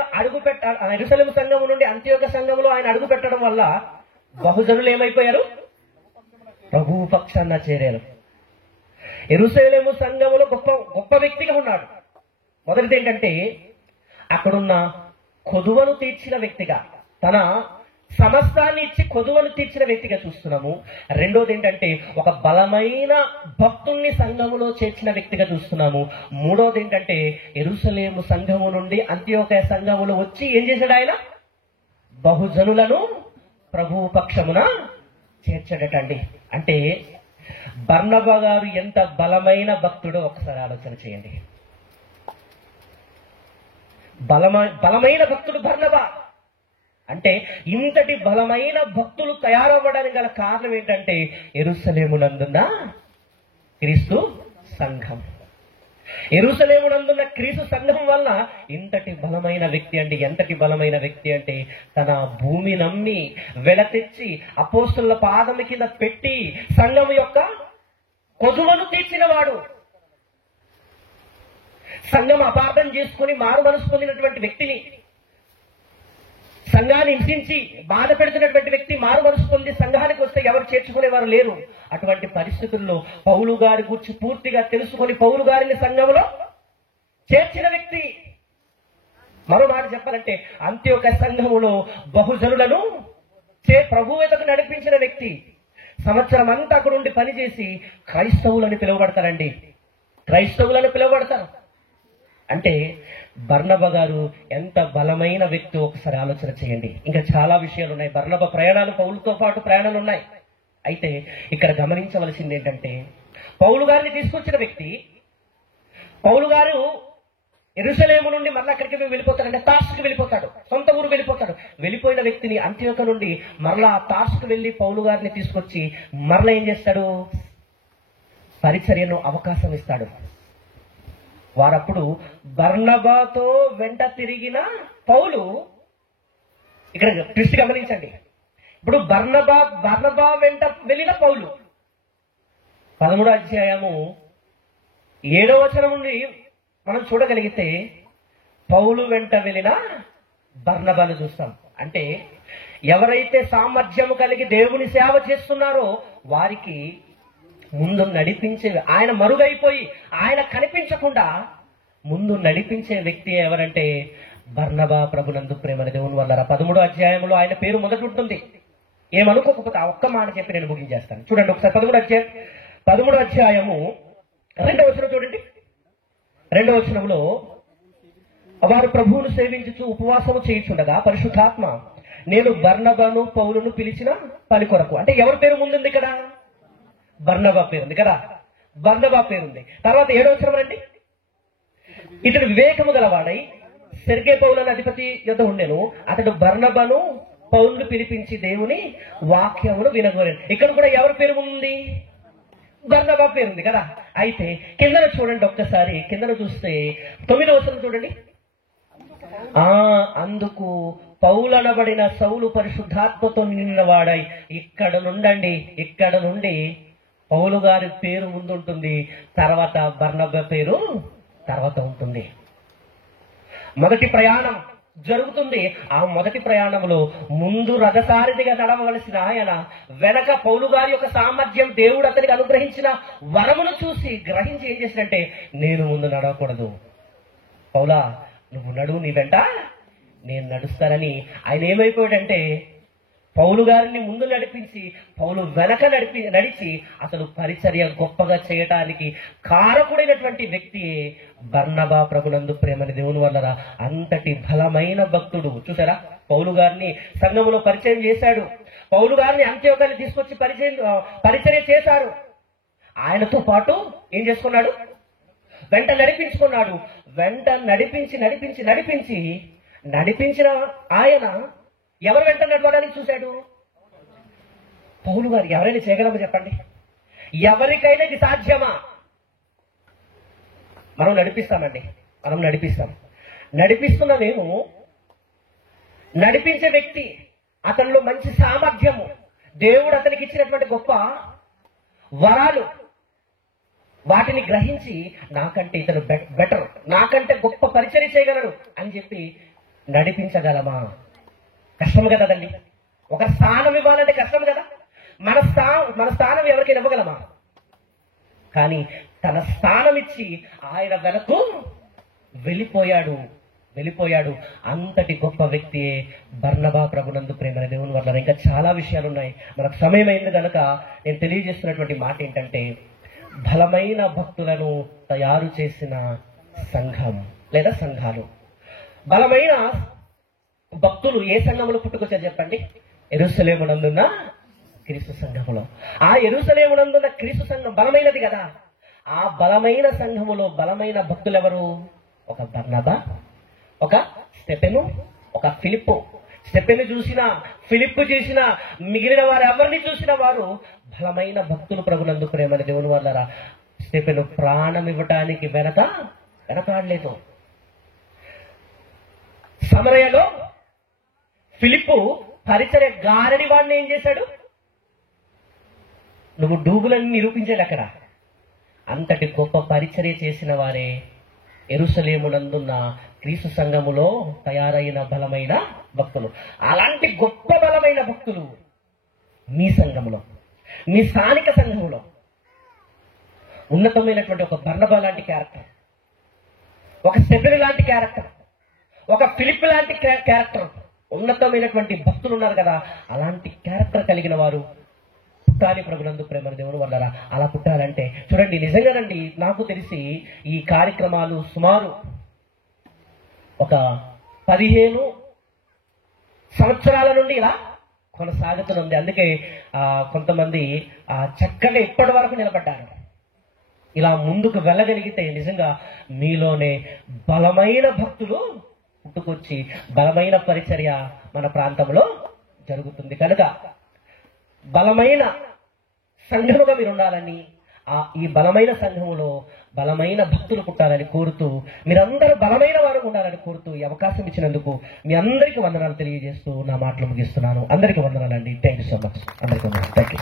యెరూషలేము సంఘము నుండి అంత్యోక సంఘములో ఆయన అడుగు పెట్టడం వల్ల బహుజనులు ఏమైపోయారు? ప్రభువు పక్షాన చేరారు. యెరూషలేము సంఘములో గొప్ప వ్యక్తిగా ఉన్నాడు. మొదటిది ఏంటంటే అక్కడున్న కొదువను తీర్చిన వ్యక్తిగా, తన సమస్తాన్ని ఇచ్చి కొదువను తీర్చిన వ్యక్తిగా చూస్తున్నాము. రెండోది ఏంటంటే ఒక బలమైన భక్తుణ్ణి సంఘములో చేర్చిన వ్యక్తిగా చూస్తున్నాము. మూడోది ఏంటంటే యెరూషలేము సంఘము నుండి అంత్యోకయ సంఘములో వచ్చి ఏం చేశాడు? ఆయన బహుజనులను ప్రభువు పక్షమున చేర్చాడటండి. అంటే బర్నబా గారు ఎంత బలమైన భక్తుడో ఒకసారి ఆలోచన చేయండి. బలమైన భక్తుడు బర్నబా. అంటే ఇంతటి బలమైన భక్తులు తయారవ్వడానికి గల కారణం ఏంటంటే యెరూషలేమునందున్న క్రీస్తు సంఘం. యెరూషలేమునందున్న క్రీస్తు సంఘం వల్ల ఇంతటి బలమైన వ్యక్తి అండి. ఎంతటి బలమైన వ్యక్తి అంటే తన భూమి నమ్మి వెలతెచ్చి అపోస్తలుల పాదం కింద పెట్టి సంఘం యొక్క కొదువను తీర్చిన వాడు. సంఘం అపార్థం చేసుకుని మారు మనసు పొందినటువంటి వ్యక్తిని, సంఘాన్ని హింసించి బాధ పెడుతున్నటువంటి వ్యక్తి మారు మనసు పొంది సంఘానికి వస్తే ఎవరు చేర్చుకునేవారు లేరు. అటువంటి పరిస్థితుల్లో పౌలు గారి గురించి పూర్తిగా తెలుసుకొని పౌలు గారిని సంఘంలో చేర్చిన వ్యక్తి. మరో మాట చెప్పాలంటే అంత్యోకయ సంఘములో బహుజనులను ప్రభు ఎదుకు నడిపించిన వ్యక్తి. సంవత్సరం అంతా అక్కడ ఉండి పనిచేసి క్రైస్తవులని పిలువబడతారండి. క్రైస్తవులను పిలువబడతారు. అంటే బర్నబా గారు ఎంత బలమైన వ్యక్తి ఒకసారి ఆలోచన చేయండి. ఇంకా చాలా విషయాలు ఉన్నాయి. బర్నబా ప్రయాణాలు, పౌలుతో పాటు ప్రయాణాలు ఉన్నాయి. అయితే ఇక్కడ గమనించవలసింది ఏంటంటే పౌలు గారిని తీసుకొచ్చిన వ్యక్తి, పౌలు గారు యెరూషలేము నుండి మరలా అక్కడికి వెళ్ళిపోతాడంటే తార్సుకు వెళ్ళిపోతాడు, సొంత ఊరు వెళ్ళిపోతాడు. వెళ్ళిపోయిన వ్యక్తిని అంత్యోక నుండి మరలా తార్సుకు వెళ్లి పౌలు గారిని తీసుకొచ్చి మరలా ఏం చేస్తాడు? పరిచర్యను అవకాశం ఇస్తాడు. వారప్పుడు బర్నబాతో వెంట తిరిగిన పౌలు, ఇక్కడ ట్విస్ట్ గమనించండి. ఇప్పుడు బర్నబా వెంట వెళ్ళిన పౌలు 13వ అధ్యాయము 7వ వచనం నుండి మనం చూడగలిగితే పౌలు వెంట వెళ్ళిన బర్నబాను చూస్తాం. అంటే ఎవరైతే సామర్థ్యము కలిగి దేవుని సేవ చేస్తున్నారో వారికి ముందు నడిపించే, ఆయన మరుగైపోయి ఆయన కనిపించకుండా ముందు నడిపించే వ్యక్తి ఎవరంటే బర్నబా. ప్రభునందు ప్రేమ దేవుని వల్ల 13వ అధ్యాయంలో ఆయన పేరు మొదటి ఉంటుంది. ఏమనుకోకపోతే ఆ ఒక్క మాట చెప్పి నేను ముగించేస్తాను. చూడండి ఒకసారి 13వ అధ్యాయము 2వ వచనం చూడండి. 2వ వచనంలో వారు ప్రభువును సేవించుచు ఉపవాసము చేయుచుండగా పరిశుద్ధాత్మ నేను బర్నబాను పౌలును పిలిచిన పని కొరకు. అంటే ఎవరి పేరు ముందుంది ఇక్కడ? బర్నబా పేరుంది కదా, బర్నబా పేరుంది. తర్వాత 7వ వచనం రండి. ఇతడు వివేకము గలవాడై సెర్గే పౌలను అధిపతి యొద్ద ఉండెను. అతడు బర్నబాను పౌలును పిలిపించి దేవుని వాక్యమును వినగోరాడు. ఇక్కడ కూడా ఎవరి పేరు ఉంది? బర్నబా పేరుంది కదా. అయితే కిందన చూడండి, ఒక్కసారి కిందన చూస్తే 9వ వచనం చూడండి. అందుకు పౌలు అనబడిన సౌలు పరిశుద్ధాత్మతో నిండిన వాడై ఇక్కడ నుండి పౌలు గారి పేరు ముందుంటుంది, తర్వాత బర్నబా పేరు తర్వాత ఉంటుంది. మొదటి ప్రయాణం జరుగుతుంది. ఆ మొదటి ప్రయాణంలో ముందు రథసారథిగా నడవవలసిన ఆయన వెనక పౌలు గారి యొక్క సామర్థ్యం, దేవుడు అతనికి అనుగ్రహించిన వరమును చూసి గ్రహించి ఏం చేసినంటే, నేను ముందు నడవకూడదు, పౌలా నువ్వు నడువు, నీ వెంట నేను నడుస్తానని ఆయన ఏమైపోయాడంటే పౌలు గారిని ముందు నడిపించి పౌలు వెనక నడిచి అసలు పరిచర్య గొప్పగా చేయటానికి కారకుడైనటువంటి వ్యక్తి బర్నబా. ప్రభునందు ప్రేమని దేవుని వల్లరా అంతటి బలమైన భక్తుడు. చూసారా, పౌలు గారిని సంఘములో పరిచయం చేశాడు. పౌలు గారిని అంత్యోకాన్ని తీసుకొచ్చి పరిచర్య చేశారు. ఆయనతో పాటు ఏం చేసుకున్నాడు? వెంట నడిపించుకున్నాడు. వెంట నడిపించిన ఆయన ఎవరు వెంట నడవడానికి చూశాడు? పౌలు గారు. ఎవరైనా చేయగలమా చెప్పండి? ఎవరికైనా ఇది సాధ్యమా? మనం నడిపిస్తామండి, మనం నడిపిస్తున్న మేము నడిపించే వ్యక్తి, అతనిలో మంచి సామర్థ్యము, దేవుడు అతనికి ఇచ్చినటువంటి గొప్ప వరాలు, వాటిని గ్రహించి నాకంటే ఇతను బెటర్, నాకంటే గొప్ప పరిచర్య చేయగలడు అని చెప్పి నడిపించగలమా? కష్టం కదండి. ఒక స్థానం ఇవ్వాలంటే కష్టం కదా. మన స్థానం ఎవరికైనా ఇవ్వగలమా? కానీ తన స్థానం ఇచ్చి ఆయన వెనక్కు వెళ్ళిపోయాడు. అంతటి గొప్ప వ్యక్తి బర్నబా. ప్రభునందు ప్రేమ దేవుని వల్ల ఇంకా చాలా విషయాలు ఉన్నాయి. మనకు సమయం అయింది కనుక నేను తెలియజేస్తున్నటువంటి మాట ఏంటంటే, బలమైన భక్తులను తయారు చేసిన సంఘం లేదా సంఘాలు. బలమైన భక్తులు ఏ సంఘంలో పుట్టుకొచ్చారు చెప్పండి? యెరూషలేమునందున్న క్రీస్తు సంఘములో. ఆ యెరూషలేమునందున్న క్రీస్తు సంఘం బలమైనది కదా. ఆ బలమైన సంఘములో బలమైన భక్తులు ఎవరు? ఒక బర్నబా, ఒక స్టెఫెను, ఒక ఫిలిప్పు. స్టెఫెను చూసినా, ఫిలిప్పు చూసినా, మిగిలిన వారు ఎవరిని చూసిన వారు బలమైన భక్తులు. ప్రభునందు ప్రేమని దేవుని వల్లరా స్టెఫెను ప్రాణం ఇవ్వటానికి వెనకాడలేదు. సమరయలో ఫిలిప్పు పరిచర్య గారడి వాడిని ఏం చేశాడు? నువ్వు డూబులని నిరూపించాడు అక్కడ. అంతటి గొప్ప పరిచర్య చేసిన వారే యెరూషలేమునందున్న క్రీస్తు సంఘములో తయారైన బలమైన భక్తులు. అలాంటి గొప్ప బలమైన భక్తులు మీ సంఘములో, మీ స్థానిక సంఘములో ఉన్నతమైనటువంటి ఒక బర్నబా లాంటి క్యారెక్టర్, ఒక స్టెఫెను లాంటి క్యారెక్టర్, ఒక ఫిలిప్ లాంటి క్యారెక్టర్, ఉన్నతమైనటువంటి భక్తులు ఉన్నారు కదా. అలాంటి క్యారెక్టర్ కలిగిన వారు పుట్టాలి. ప్రభునందు ప్రేమ దేవుని వల్ల అలా పుట్టాలంటే చూడండి, నిజంగానండి నాకు తెలిసి ఈ కార్యక్రమాలు సుమారు ఒక 15 సంవత్సరాల నుండి ఇలా కొనసాగుతుంది. అందుకే కొంతమంది చక్కగా ఇప్పటి వరకు నిలబడ్డారు. ఇలా ముందుకు వెళ్ళగలిగితే నిజంగా మీలోనే బలమైన భక్తులు పుట్టుకొచ్చి బలమైన పరిచర్య మన ప్రాంతంలో జరుగుతుంది. కనుక బలమైన సంఘముగా మీరు ఉండాలని, ఈ బలమైన సంఘములో బలమైన భక్తులు పుట్టాలని కోరుతూ, మీరందరూ బలమైన వారు ఉండాలని కోరుతూ ఈ అవకాశం ఇచ్చినందుకు మీ అందరికీ వందనాలు తెలియజేస్తూ నా మాటలు ముగిస్తున్నాను. అందరికీ వందనాలండి. Thank you so much. అందరికీ వందనాలు. Thank you.